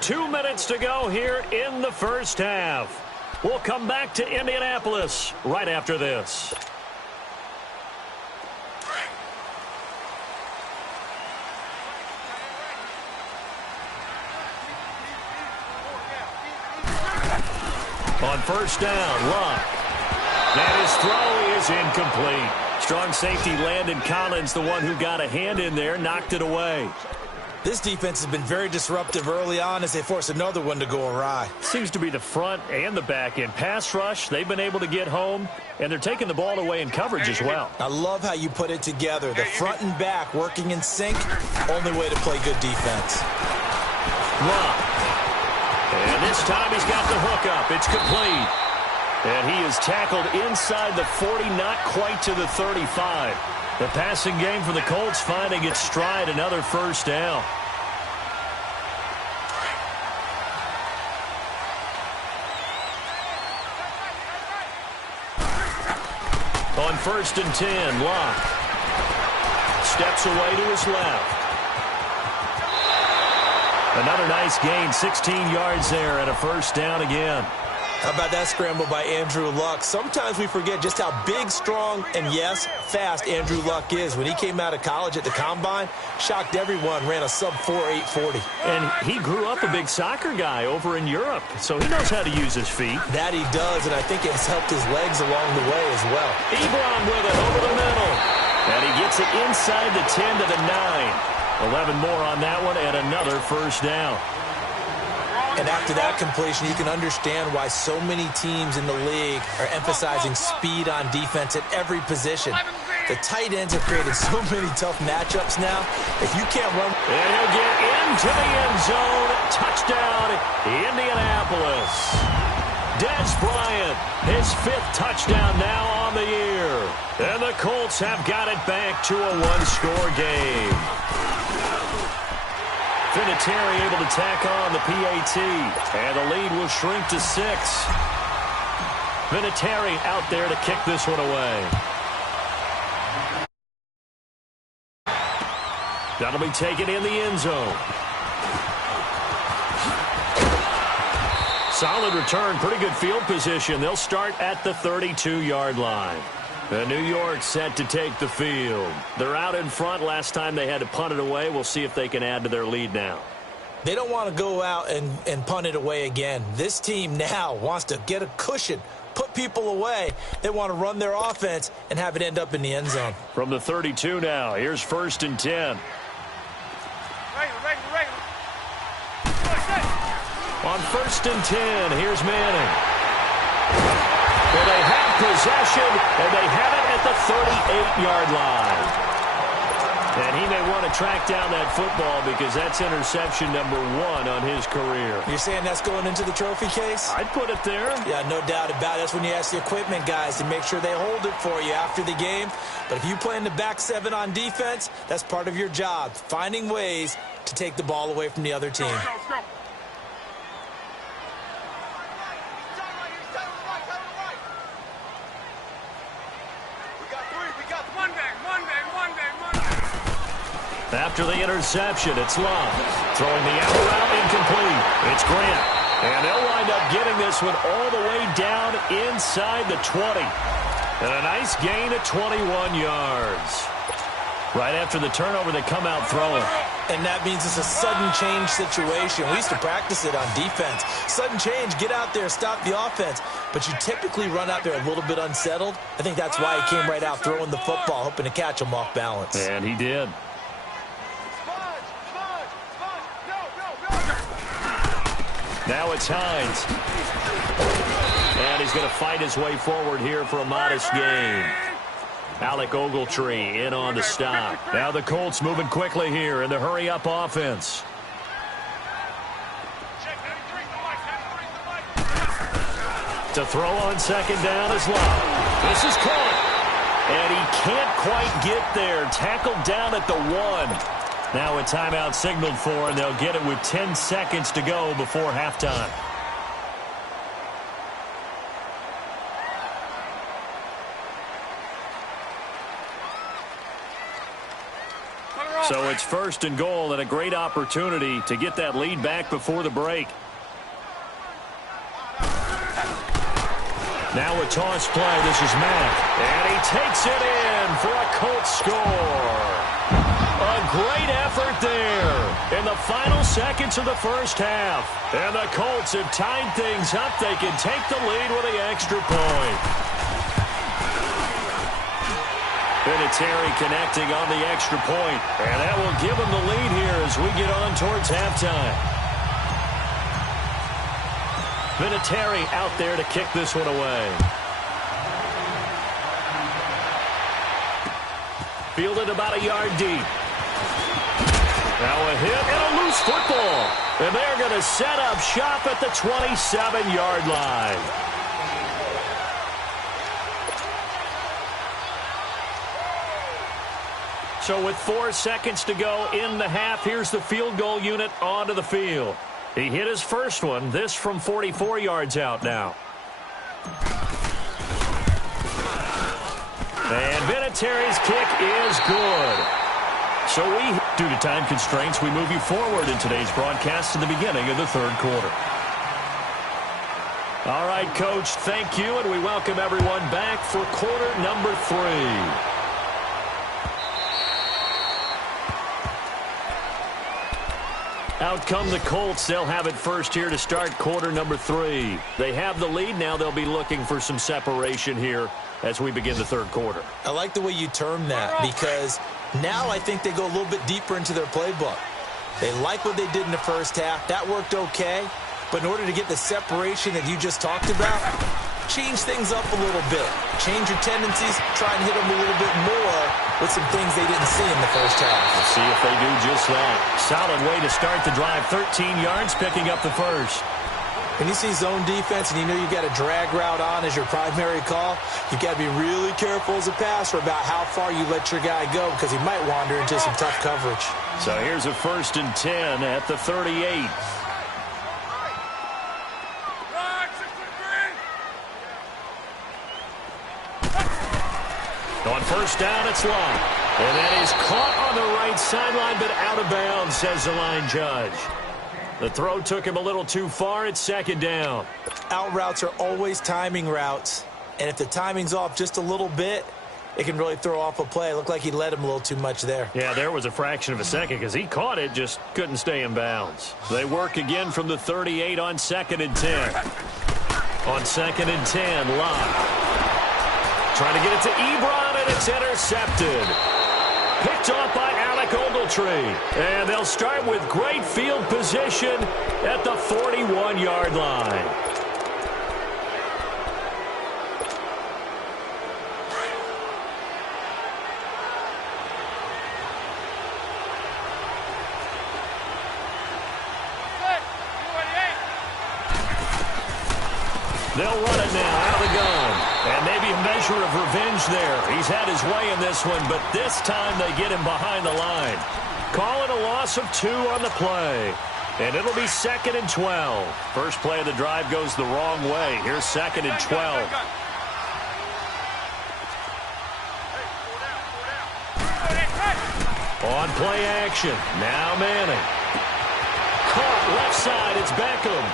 2 minutes to go here in the first half. We'll come back to Indianapolis right after this. On 1st down, Luck. And his throw is incomplete. Strong safety Landon Collins, the one who got a hand in there, knocked it away. This defense has been very disruptive early on as they force another one to go awry. Seems to be the front and the back end. Pass rush, they've been able to get home, and they're taking the ball away in coverage as well. I love how you put it together. The front and back working in sync, only way to play good defense. Luck. And this time he's got the hook up. It's complete. And he is tackled inside the 40, not quite to the 35. The passing game for the Colts finding its stride, another first down. On 1st and 10, Luck steps away to his left. Another nice gain, 16 yards there and a first down again. How about that scramble by Andrew Luck? Sometimes we forget just how big, strong, and, yes, fast Andrew Luck is. When he came out of college at the Combine, shocked everyone, ran a sub-4 840. And he grew up a big soccer guy over in Europe, so he knows how to use his feet. That he does, and I think it's helped his legs along the way as well. Ebron with it over the middle. And he gets it inside the 10 to the 9. 11 more on that one, and another first down. And after that completion, you can understand why so many teams in the league are emphasizing speed on defense at every position. The tight ends have created so many tough matchups now. If you can't run... And he'll get into the end zone. Touchdown, Indianapolis. Dez Bryant, his 5th touchdown now on the year. And the Colts have got it back to a one-score game. Vinatieri able to tack on the PAT, and the lead will shrink to 6. Vinatieri out there to kick this one away. That'll be taken in the end zone. Solid return, pretty good field position. They'll start at the 32-yard line. New York set to take the field. They're out in front. Last time they had to punt it away. We'll see if they can add to their lead now. They don't want to go out and punt it away again. This team now wants to get a cushion, put people away. They want to run their offense and have it end up in the end zone. From the 32 now, here's 1st and 10. On 1st and 10, here's Manning. Well, they have possession, and they have it at the 38-yard line. And he may want to track down that football because that's interception number 1 on his career. You're saying that's going into the trophy case? I'd put it there. Yeah, no doubt about it. That's when you ask the equipment guys to make sure they hold it for you after the game. But if you play in the back 7 on defense, that's part of your job, finding ways to take the ball away from the other team. Go. After the interception, it's Love. Throwing the out route incomplete. It's Grant. And they'll wind up getting this one all the way down inside the 20. And a nice gain of 21 yards. Right after the turnover, they come out throwing. And that means it's a sudden change situation. We used to practice it on defense. Sudden change, get out there, stop the offense. But you typically run out there a little bit unsettled. I think that's why he came right out throwing the football, hoping to catch him off balance. And he did. Now it's Hines. And he's going to fight his way forward here for a modest gain. Alec Ogletree in on the stop. Now the Colts moving quickly here in the hurry-up offense. To throw on 2nd down is Love. This is caught. And he can't quite get there. Tackled down at the 1. Now a timeout signaled for, and they'll get it with 10 seconds to go before halftime. So it's 1st and goal, and a great opportunity to get that lead back before the break. Now a toss play. This is Mack. And he takes it in for a Colts score. A great effort there in the final seconds of the first half. And the Colts have tied things up. They can take the lead with the extra point. Vinatieri connecting on the extra point. And that will give them the lead here as we get on towards halftime. Vinatieri out there to kick this one away. Fielded about a yard deep. Now a hit and a loose football. And they're going to set up shop at the 27-yard line. So with 4 seconds to go in the half, here's the field goal unit onto the field. He hit his first one, this from 44 yards out now. And Vinatieri's kick is good. So due to time constraints, we move you forward in today's broadcast to the beginning of the 3rd quarter. All right, Coach, thank you, and we welcome everyone back for quarter number 3. Out come the Colts. They'll have it first here to start quarter number 3. They have the lead. Now they'll be looking for some separation here as we begin the third quarter. I like the way you term that, because now I think they go a little bit deeper into their playbook. They like what they did in the first half. That worked okay. But in order to get the separation that you just talked about, change things up a little bit. Change your tendencies. Try and hit them a little bit more with some things they didn't see in the first half. We'll see if they do just that. Solid way to start the drive. 13 yards, picking up the first. When you see zone defense and you know you've got a drag route on as your primary call, you've got to be really careful as a passer about how far you let your guy go, because he might wander into some tough coverage. So here's a 1st and 10 at the 38. On first down, it's Long. And that is caught on the right sideline, but out of bounds, says the line judge. The throw took him a little too far. It's 2nd down. Out routes are always timing routes. And if the timing's off just a little bit, it can really throw off a play. It looked like he led him a little too much there. Yeah, there was a fraction of a second because he caught it, just couldn't stay in bounds. They work again from the 38 on 2nd and 10. On 2nd and 10, Locke. Trying to get it to Ebron, and it's intercepted. Picked off by Alec Ogletree. And they'll start with great field position at the 41-yard line. They'll run it now out of the gun. And maybe a measure of revenge there. He's had his way in this one, but this time they get him behind the line. Call it a loss of 2 on the play. And it'll be 2nd and 12. First play of the drive goes the wrong way. Here's 2nd and 12. On play action. Now Manning. Caught left side. It's Beckham.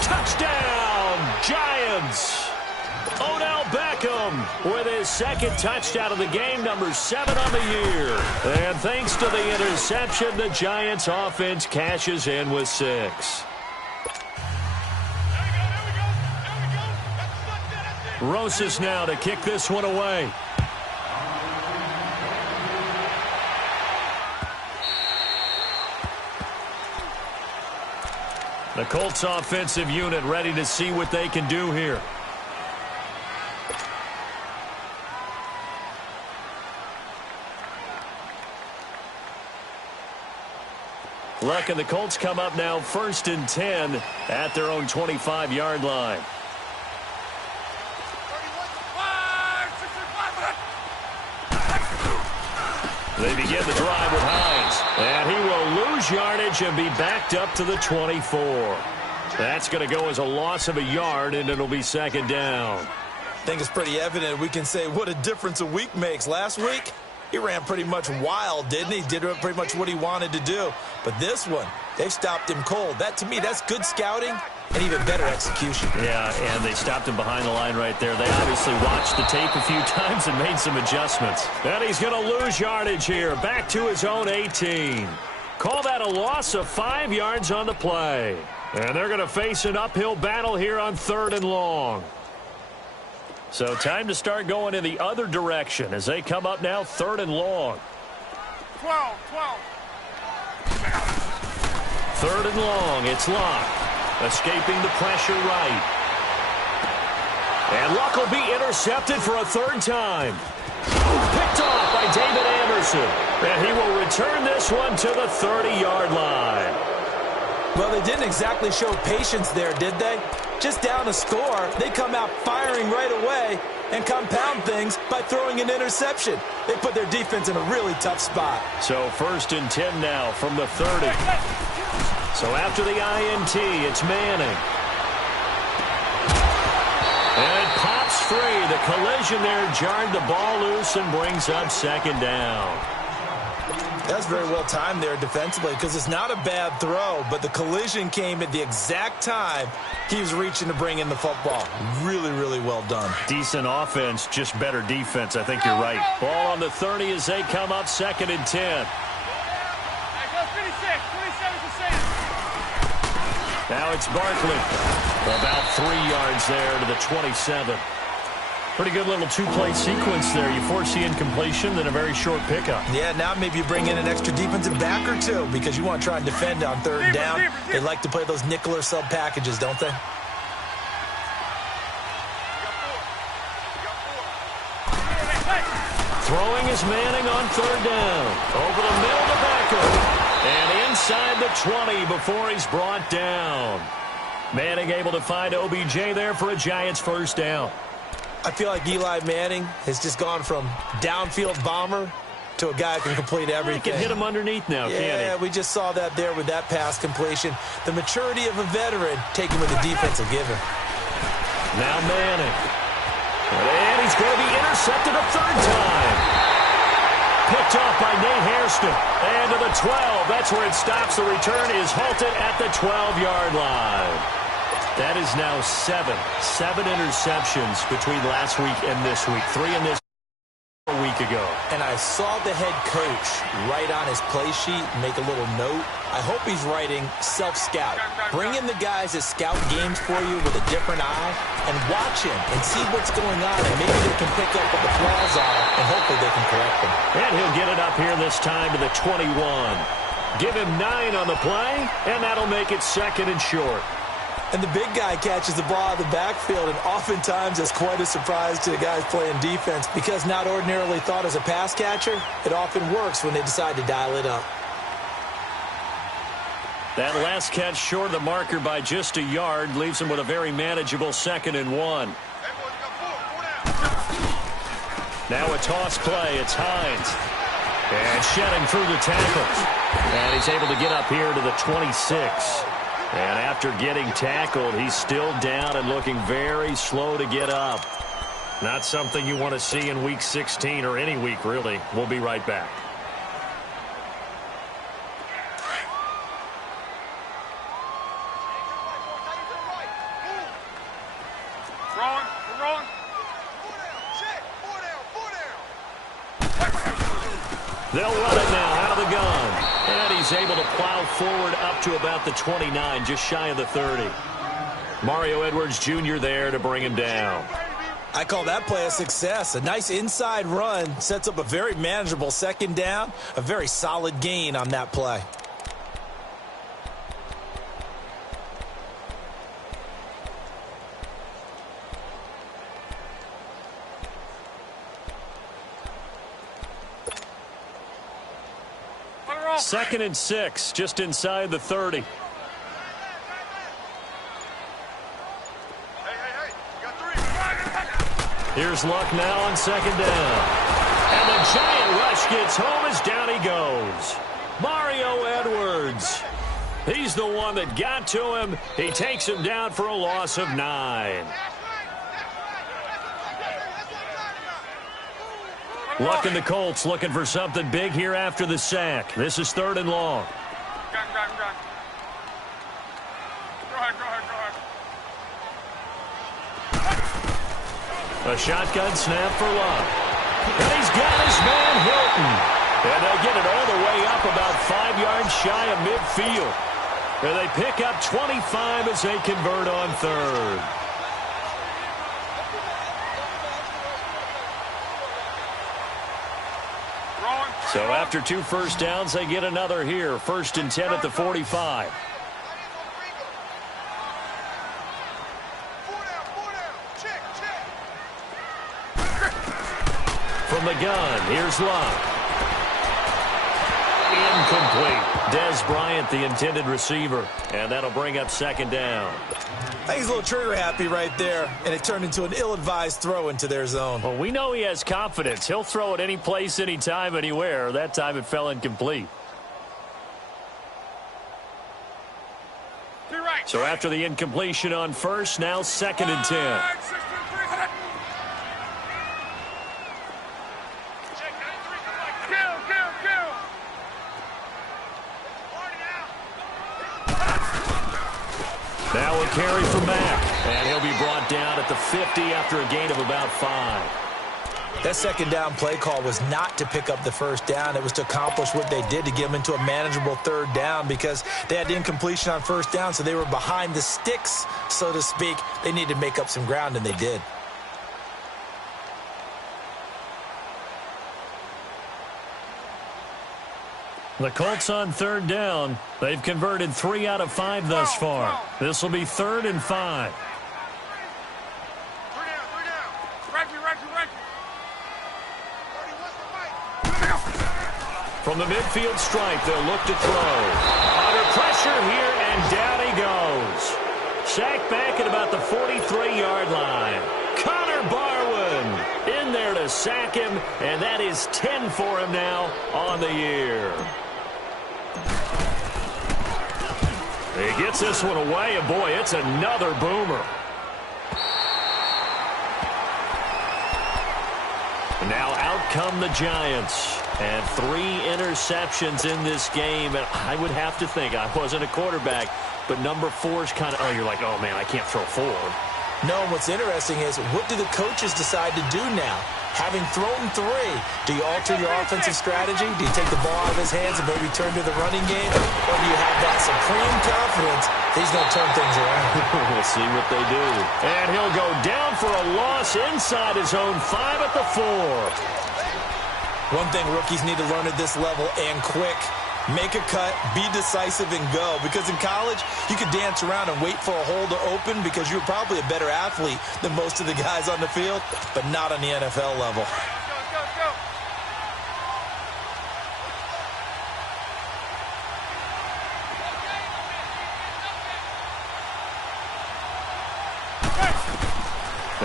Touchdown, Giants. Odell Beckham with his 2nd touchdown of the game, number 7 on the year. And thanks to the interception, the Giants offense cashes in with 6. Rosas now to kick this one away. The Colts offensive unit ready to see what they can do here. Luck and the Colts come up now 1st and 10 at their own 25-yard line. They begin the drive with Hines. And he will lose yardage and be backed up to the 24. That's going to go as a loss of a yard, and it'll be 2nd down. I think it's pretty evident. We can say what a difference a week makes. Last week, he ran pretty much wild, didn't he? Did pretty much what he wanted to do. But this one, they've stopped him cold. That, to me, that's good scouting and even better execution. Yeah, and they stopped him behind the line right there. They obviously watched the tape a few times and made some adjustments. And he's going to lose yardage here, back to his own 18. Call that a loss of 5 yards on the play. And they're going to face an uphill battle here on 3rd and long. So time to start going in the other direction as they come up now 3rd and long. 12. 3rd and long, it's Locke. Escaping the pressure right. And Luck will be intercepted for a 3rd time. Picked off by David Anderson. And he will return this one to the 30-yard line. Well, they didn't exactly show patience there, did they? Just down a score, they come out firing right away and compound things by throwing an interception. They put their defense in a really tough spot. So 1st and 10 now from the 30. So after the INT, it's Manning. And it pops free. The collision there jarred the ball loose and brings up 2nd down. That's very well timed there defensively because it's not a bad throw, but the collision came at the exact time he was reaching to bring in the football. Really, really well done. Decent offense, just better defense. I think you're right. Ball on the 30 as they come up 2nd and 10. Now it's Barkley. About 3 yards there to the 27. Pretty good little two-play sequence there. You force the incompletion, then a very short pickup. Yeah, now maybe you bring in an extra defensive back or two because you want to try and defend on 3rd down. They like to play those nickel or sub packages, don't they? Throwing is Manning on 3rd down. Over the middle to Beckham. And inside the 20 before he's brought down. Manning able to find OBJ there for a Giants 1st down. I feel like Eli Manning has just gone from downfield bomber to a guy who can complete everything. He can hit him underneath now, can't he? Yeah, we just saw that there with that pass completion. The maturity of a veteran taken with the defense will give him. Now Manning. And he's going to be intercepted a 3rd time. Picked off by Nate Hairston. And to the 12. That's where it stops. The return is halted at the 12-yard line. That is now 7 interceptions between last week and this week. 3 in this a week ago. And I saw the head coach write on his play sheet, make a little note. I hope he's writing self-scout. Bring in the guys that scout games for you with a different eye and watch him and see what's going on, and maybe they can pick up what the flaws are, and hopefully they can correct them. And he'll get it up here this time to the 21. Give him 9 on the play, and that'll make it 2nd and short. And the big guy catches the ball out of the backfield, and oftentimes it's quite a surprise to the guys playing defense because not ordinarily thought as a pass catcher, it often works when they decide to dial it up. That last catch short of the marker by just a yard leaves him with a very manageable 2nd and 1. Now a toss play. It's Hines. And shedding through the tackles. And he's able to get up here to the 26. And after getting tackled, he's still down and looking very slow to get up. Not something you want to see in Week 16 or any week, really. We'll be right back. They'll run it now out of the gun. And he's able to plow forward up to about the 29, just shy of the 30. Mario Edwards Jr. there to bring him down. I call that play a success. A nice inside run sets up a very manageable 2nd down. A very solid gain on that play. Second and 6, just inside the 30. Here's Luck now on 2nd down. And the giant rush gets home as down he goes. Mario Edwards. He's the one that got to him. He takes him down for a loss of 9. Luck and the Colts looking for something big here after the sack. This is 3rd and long. Go ahead. A shotgun snap for Luck. And he's got his man Hilton. And they'll get it all the way up about 5 yards shy of midfield. And they pick up 25 as they convert on 3rd. So after 2 first downs, they get another here. 1st and 10 at the 45. From the gun, here's Luck. Incomplete. Dez Bryant, the intended receiver. And that'll bring up 2nd down. I think he's a little trigger happy right there, and it turned into an ill-advised throw into their zone. Well, we know he has confidence. He'll throw it any place, anytime, anywhere. That time it fell incomplete. So after the incompletion on 1st, now 2nd and 10. Now a carry for Mack. And he'll be brought down at the 50 after a gain of about 5. That second down play call was not to pick up the first down. It was to accomplish what they did, to get them into a manageable third down, because they had incompletion on first down, so they were behind the sticks, so to speak. They needed to make up some ground, and they did. The Colts on third down. They've converted 3 out of 5 thus far. This will be 3rd and 5. From the midfield stripe, they'll look to throw. Under pressure here, and down he goes. Sacked back at about the 43-yard line. Connor Barwin in there to sack him, and that is 10 for him now on the year. He gets this one away, and boy, it's another boomer. And now out come the Giants. And 3 interceptions in this game. And I would have to think, I wasn't a quarterback, but number 4 is kind of, you're like, oh, man, I can't throw 4. No, what's interesting is, what do the coaches decide to do now? Having thrown 3, do you alter your offensive strategy? Do you take the ball out of his hands and maybe turn to the running game? Or do you have that supreme confidence that he's going to turn things around? We'll see what they do. And he'll go down for a loss inside his own 5 at the 4. One thing rookies need to learn at this level, and quick, make a cut, be decisive, and go. Because in college, you could dance around and wait for a hole to open because you're probably a better athlete than most of the guys on the field, but not on the NFL level. Go.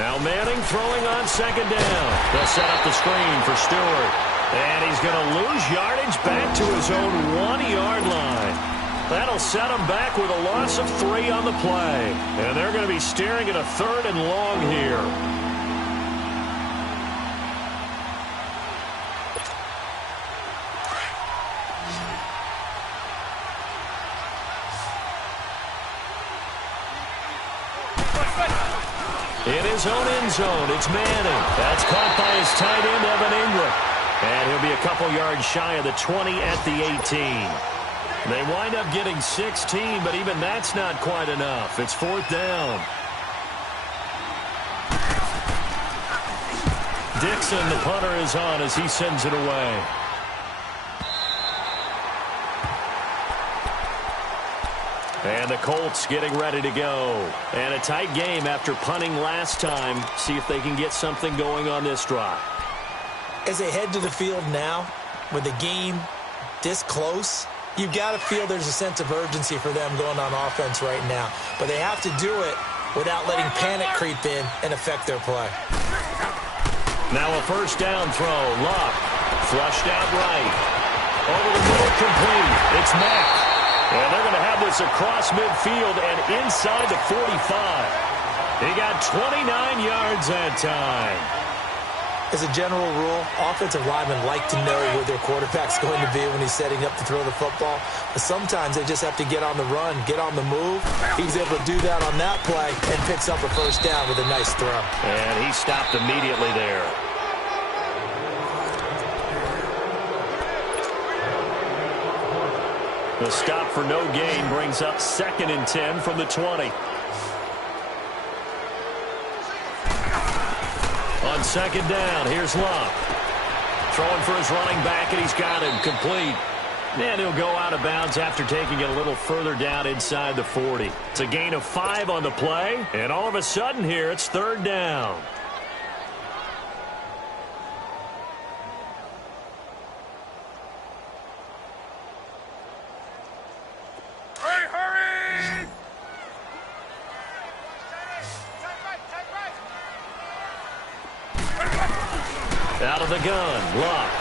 Now Manning throwing on second down. They'll set up the screen for Stewart. And he's going to lose yardage back to his own 1-yard line. That'll set him back with a loss of 3 on the play. And they're going to be staring at a 3rd and long here. In his own end zone, it's Manning. That's caught by his tight end, Evan Ingram. And he'll be a couple yards shy of the 20 at the 18. They wind up getting 16, but even that's not quite enough. It's 4th down. Dixon, the punter, is on as he sends it away. And the Colts getting ready to go. And a tight game after punting last time. See if they can get something going on this drive. As they head to the field now, with the game this close, you've got to feel there's a sense of urgency for them going on offense right now. But they have to do it without letting panic creep in and affect their play. Now a first down throw. Luck flushed out right. Over the middle, complete. It's Mack. And they're going to have this across midfield and inside the 45. He got 29 yards that time. As a general rule, offensive linemen like to know where their quarterback's going to be when he's setting up to throw the football. But sometimes they just have to get on the run, get on the move. He's able to do that on that play and picks up a first down with a nice throw. And he stopped immediately there. The stop for no gain brings up 2nd and 10 from the 20. On second down, here's Luck. Throwing for his running back, and he's got him complete. And he'll go out of bounds after taking it a little further down inside the 40. It's a gain of 5 on the play, and all of a sudden here, it's 3rd down. Out of the gun, Luck.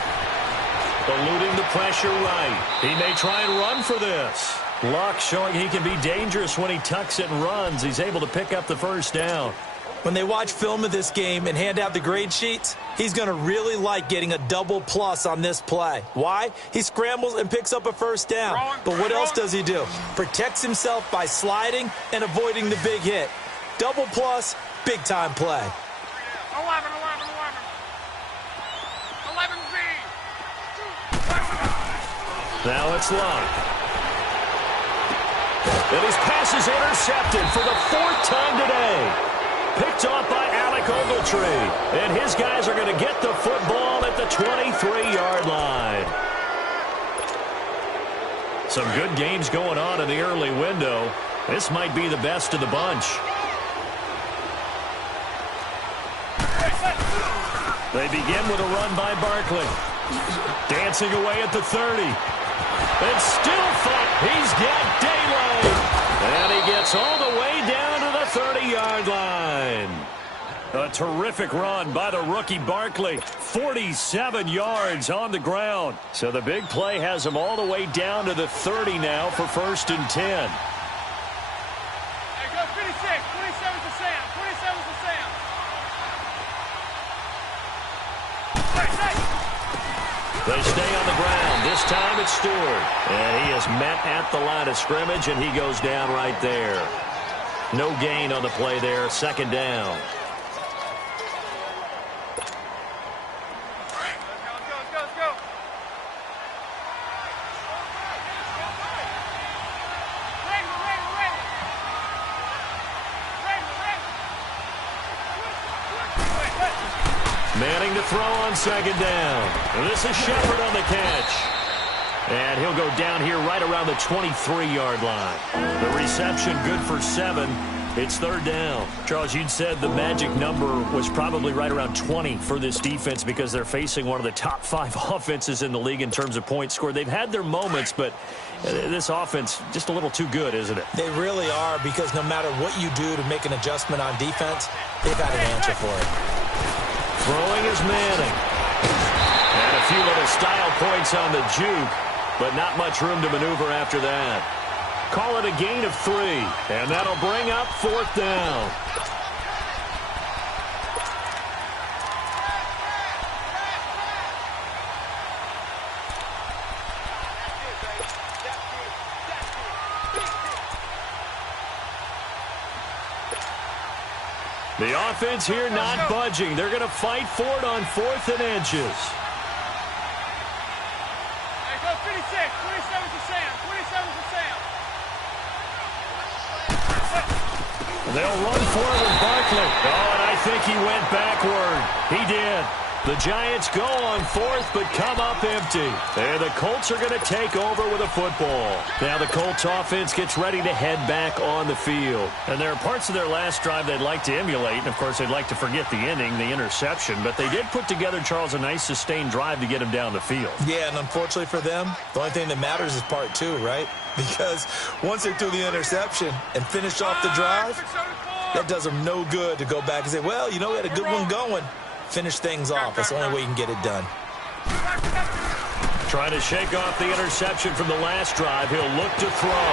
Eluding the pressure right. He may try and run for this. Luck showing he can be dangerous when he tucks it and runs. He's able to pick up the first down. When they watch film of this game and hand out the grade sheets, he's going to really like getting a double plus on this play. Why? He scrambles and picks up a first down. But what else does he do? Protects himself by sliding and avoiding the big hit. Double plus, big-time play. 11, 11B. Now it's Locke. And his pass is intercepted for the 4th time today. Picked off by Alec Ogletree. And his guys are going to get the football at the 23-yard line. Some good games going on in the early window. This might be the best of the bunch. They begin with a run by Barkley. Dancing away at the 30. And still fight. He's got daylight. And he gets all the way down to the 30-yard line. A terrific run by the rookie Barkley. 47 yards on the ground. So the big play has him all the way down to the 30 now for 1st and 10. Hey, go 56. 27 to Sam. 27 to Sam. They stay on the ground. This time it's Stewart. And he is met at the line of scrimmage, and he goes down right there. No gain on the play there. 2nd down. Let's go. Manning to throw on 2nd down. And this is Shepard on the catch. And he'll go down here right around the 23-yard line. The reception good for 7. It's 3rd down. Charles, you'd said the magic number was probably right around 20 for this defense because they're facing one of the top 5 offenses in the league in terms of points scored. They've had their moments, but this offense just a little too good, isn't it? They really are, because no matter what you do to make an adjustment on defense, they've got an answer for it. Throwing is Manning. And a few little style points on the juke, but not much room to maneuver after that. Call it a gain of 3, and that'll bring up 4th down. The offense here not budging. They're going to fight for it on 4th and inches. Hey, go 56. 27 to Sam. 27 to Sam. They'll run for it with Barkley. Oh, and I think he went backward. He did. The Giants go on 4th, but come up empty. And the Colts are going to take over with a football. Now the Colts offense gets ready to head back on the field. And there are parts of their last drive they'd like to emulate. And, of course, they'd like to forget the ending, the interception. But they did put together, Charles, a nice sustained drive to get him down the field. Yeah, and unfortunately for them, the only thing that matters is part 2, right? Because once they threw the interception and finished off the drive, that does them no good to go back and say, well, you know, we had a good one going. Finish things off. That's the only way you can get it done. Trying to shake off the interception from the last drive. He'll look to throw.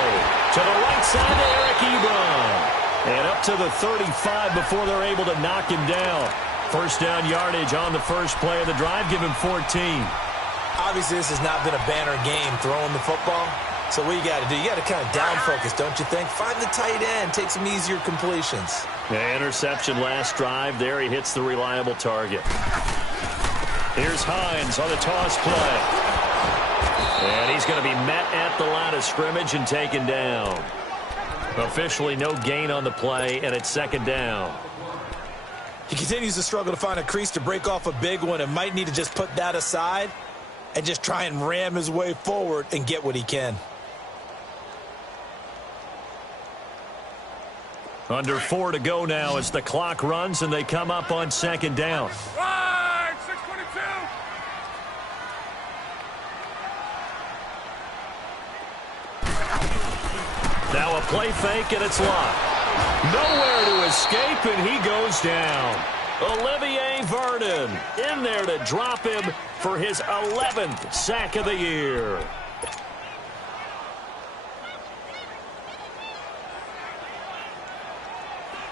To the right side to Eric Ebron. And up to the 35 before they're able to knock him down. 1st down yardage on the first play of the drive. Give him 14. Obviously, this has not been a banner game throwing the football. So what you got to do, you got to kind of down focus, don't you think? Find the tight end, take some easier completions. The interception last drive. There he hits the reliable target. Here's Hines on the toss play. And he's going to be met at the line of scrimmage and taken down. Officially no gain on the play, and it's 2nd down. He continues to struggle to find a crease to break off a big one and might need to just put that aside and just try and ram his way forward and get what he can. Under 4 to go now as the clock runs and they come up on 2nd down. Right, 6:22. Now a play fake and it's Locke. Nowhere to escape and he goes down. Olivier Vernon in there to drop him for his 11th sack of the year.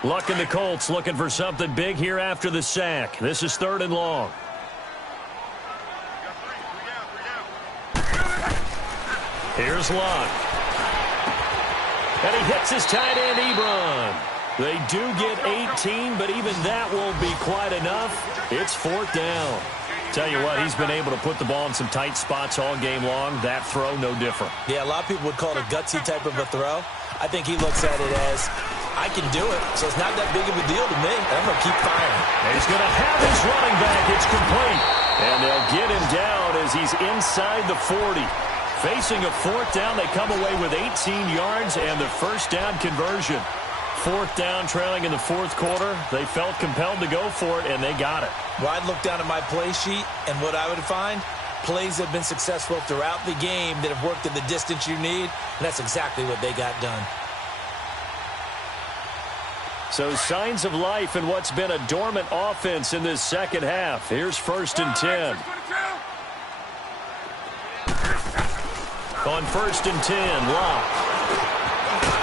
Luck in the Colts looking for something big here after the sack. This is 3rd and long. Here's Luck. And he hits his tight end, Ebron. They do get 18, but even that won't be quite enough. It's 4th down. Tell you what, he's been able to put the ball in some tight spots all game long. That throw, no different. Yeah, a lot of people would call it a gutsy type of a throw. I think he looks at it as, I can do it, so it's not that big of a deal to me. I'm going to keep firing. And he's going to have his running back. It's complete. And they'll get him down as he's inside the 40. Facing a 4th down, they come away with 18 yards and the first down conversion. 4th down, trailing in the 4th quarter. They felt compelled to go for it, and they got it. Well, I'd look down at my play sheet, and what I would find, plays have been successful throughout the game that have worked at the distance you need, and that's exactly what they got done. So signs of life in what's been a dormant offense in this second half. Here's 1st and 10. On 1st and 10, Locke.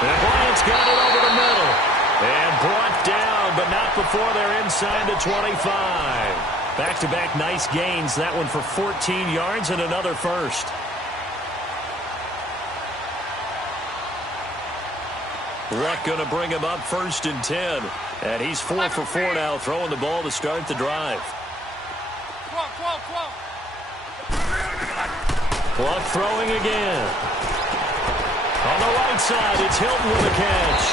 And Bryant's got it over the middle. And brought down, but not before they're inside the 25. Back-to-back nice gains. That one for 14 yards and another first. Luck going to bring him up 1st and 10. And he's 4 for 4 now, throwing the ball to start the drive. Luck throwing again. On the right side, it's Hilton with a catch.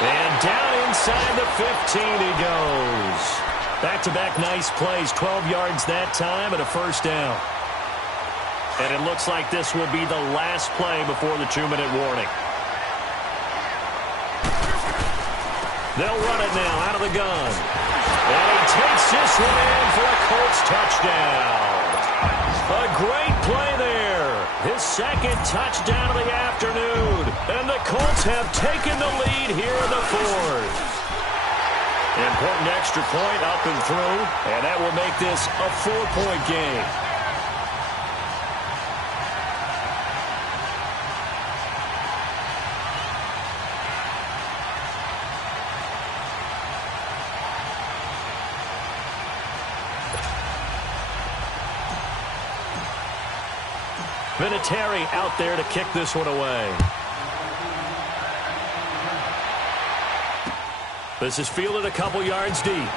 And down inside the 15 he goes. Back-to-back nice plays, 12 yards that time and a first down. And it looks like this will be the last play before the 2-minute warning. They'll run it now out of the gun. And he takes this one in for a Colts touchdown. A great play there. His 2nd touchdown of the afternoon. And the Colts have taken the lead here in the 4th. Important extra point up and through. And that will make this a 4-point game. Vinatieri out there to kick this one away. This is fielded a couple yards deep.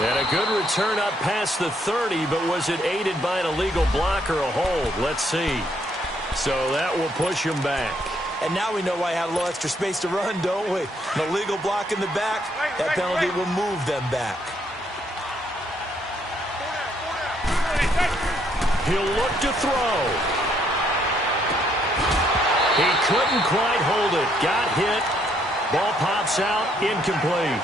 And a good return up past the 30, but was it aided by an illegal block or a hold? Let's see. So that will push him back. And now we know why I had a little extra space to run, don't we? An illegal block in the back, that penalty will move them back. He'll look to throw. He couldn't quite hold it. Got hit. Ball pops out. Incomplete.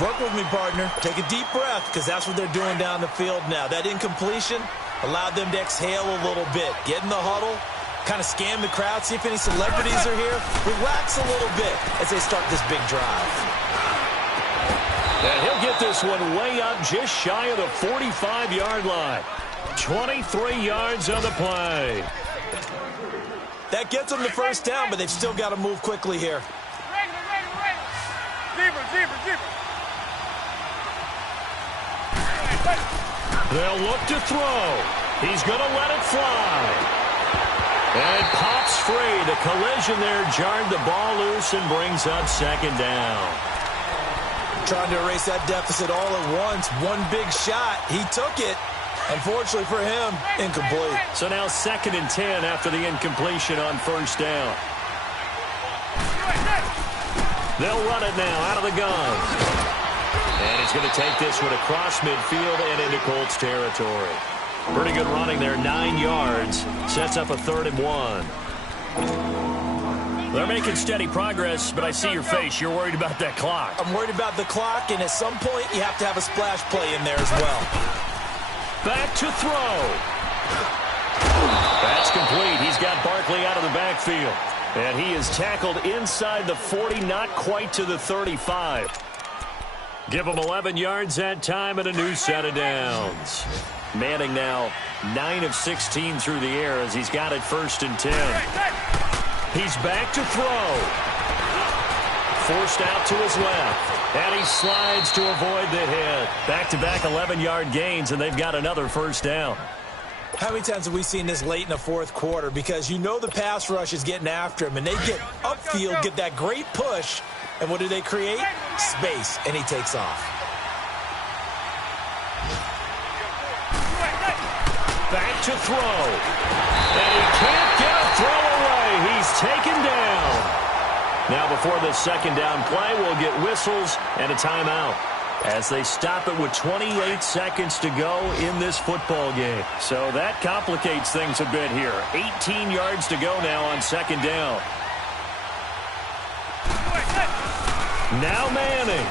Work with me, partner. Take a deep breath, because that's what they're doing down the field now. That incompletion allowed them to exhale a little bit. Get in the huddle. Kind of scan the crowd. See if any celebrities are here. Relax a little bit as they start this big drive. And he'll get this one way up just shy of the 45-yard line. 23 yards on the play. That gets them the first down, but they've still got to move quickly here. Zebra. They'll look to throw. He's going to let it fly. And it pops free. The collision there jarred the ball loose and brings up 2nd down. Trying to erase that deficit all at once. One big shot. He took it. Unfortunately for him, incomplete. So now 2nd and 10 after the incompletion on 1st down. They'll run it now out of the gun. And he's going to take this one across midfield and into Colts territory. Pretty good running there, 9 yards. Sets up a 3rd and 1. They're making steady progress, but I see your face. You're worried about that clock. I'm worried about the clock, and at some point, you have to have a splash play in there as well. Back to throw. That's complete. He's got Barkley out of the backfield. And he is tackled inside the 40, not quite to the 35. Give him 11 yards that time and a new set of downs. Manning now 9 of 16 through the air as he's got it 1st and 10. He's back to throw. Forced out to his left. And he slides to avoid the hit. Back-to-back 11-yard gains, and they've got another first down. How many times have we seen this late in the fourth quarter? Because you know the pass rush is getting after him, and they get upfield, get that great push, and what do they create? Space, and he takes off. Back to throw. And he can't get a throw away. He's taken down. Now before the second down play, we'll get whistles and a timeout as they stop it with 28 seconds to go in this football game. So that complicates things a bit here. 18 yards to go now on second down. Now Manning.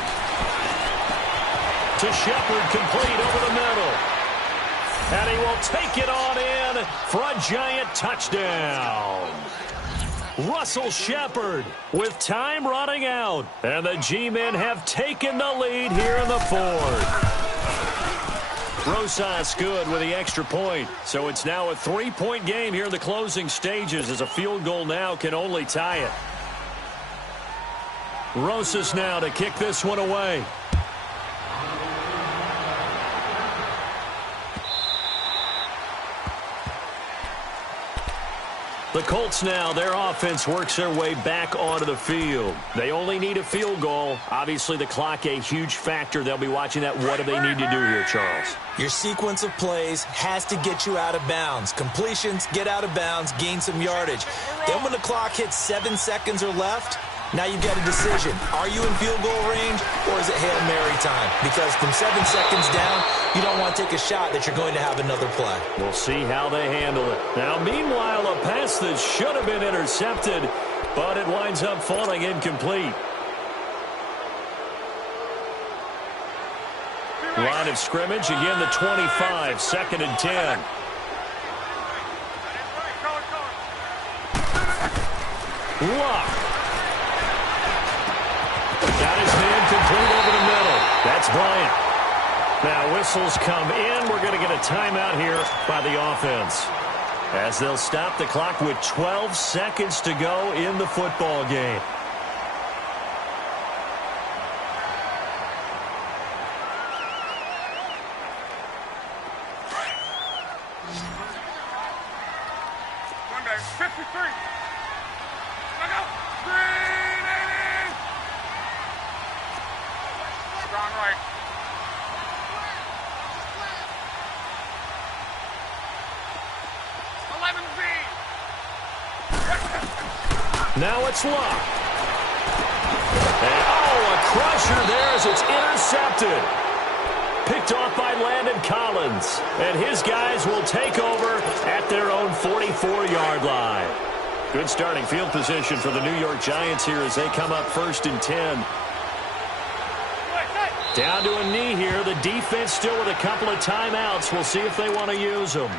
To Shepard, complete over the middle. And he will take it on in for a giant touchdown. Russell Shepard with time running out. And the G-men have taken the lead here in the fourth. Rosas good with the extra point. So it's now a 3-point game here in the closing stages as a field goal now can only tie it. Rosas now to kick this one away. The Colts now, their offense works their way back onto the field. They only need a field goal. Obviously, the clock a huge factor. They'll be watching that. What do they need to do here, Charles? Your sequence of plays has to get you out of bounds. Completions, get out of bounds, gain some yardage. Then when the clock hits 7 seconds or left, now you've got a decision. Are you in field goal range or is it Hail Mary time? Because from 7 seconds down, you don't want to take a shot that you're going to have another play. We'll see how they handle it. Now, meanwhile, a pass that should have been intercepted, but it winds up falling incomplete. Line of scrimmage, again the 25, 2nd and 10. Luck. Got his man complete over the middle. That's Bryant. Now whistles come in. We're going to get a timeout here by the offense as they'll stop the clock with 12 seconds to go in the football game. Monday, 53. Look out. Strong right. Now it's Luck. And, a crusher there as it's intercepted. Picked off by Landon Collins. And his guys will take over at their own 44-yard line. Good starting field position for the New York Giants here as they come up 1st and 10. Down to a knee here. The defense still with a couple of timeouts. We'll see if they want to use them.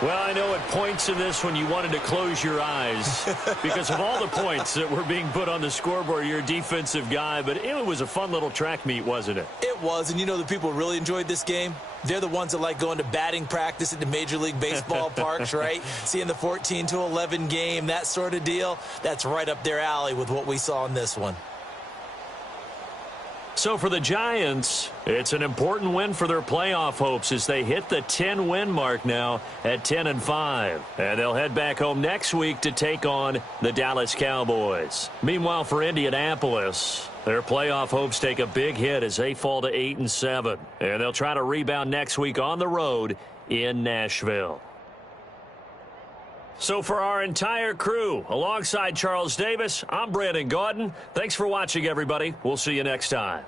Well, I know at points in this when you wanted to close your eyes because of all the points that were being put on the scoreboard. You're a defensive guy, but it was a fun little track meet, wasn't it? It was, and you know the people really enjoyed this game? They're the ones that like going to batting practice at the Major League Baseball parks, right? Seeing the 14-11 game, that sort of deal. That's right up their alley with what we saw in this one. So for the Giants, it's an important win for their playoff hopes as they hit the 10-win mark now at 10-5. And they'll head back home next week to take on the Dallas Cowboys. Meanwhile, for Indianapolis, their playoff hopes take a big hit as they fall to 8-7. And they'll try to rebound next week on the road in Nashville. So for our entire crew, alongside Charles Davis, I'm Brandon Gaudin. Thanks for watching, everybody. We'll see you next time.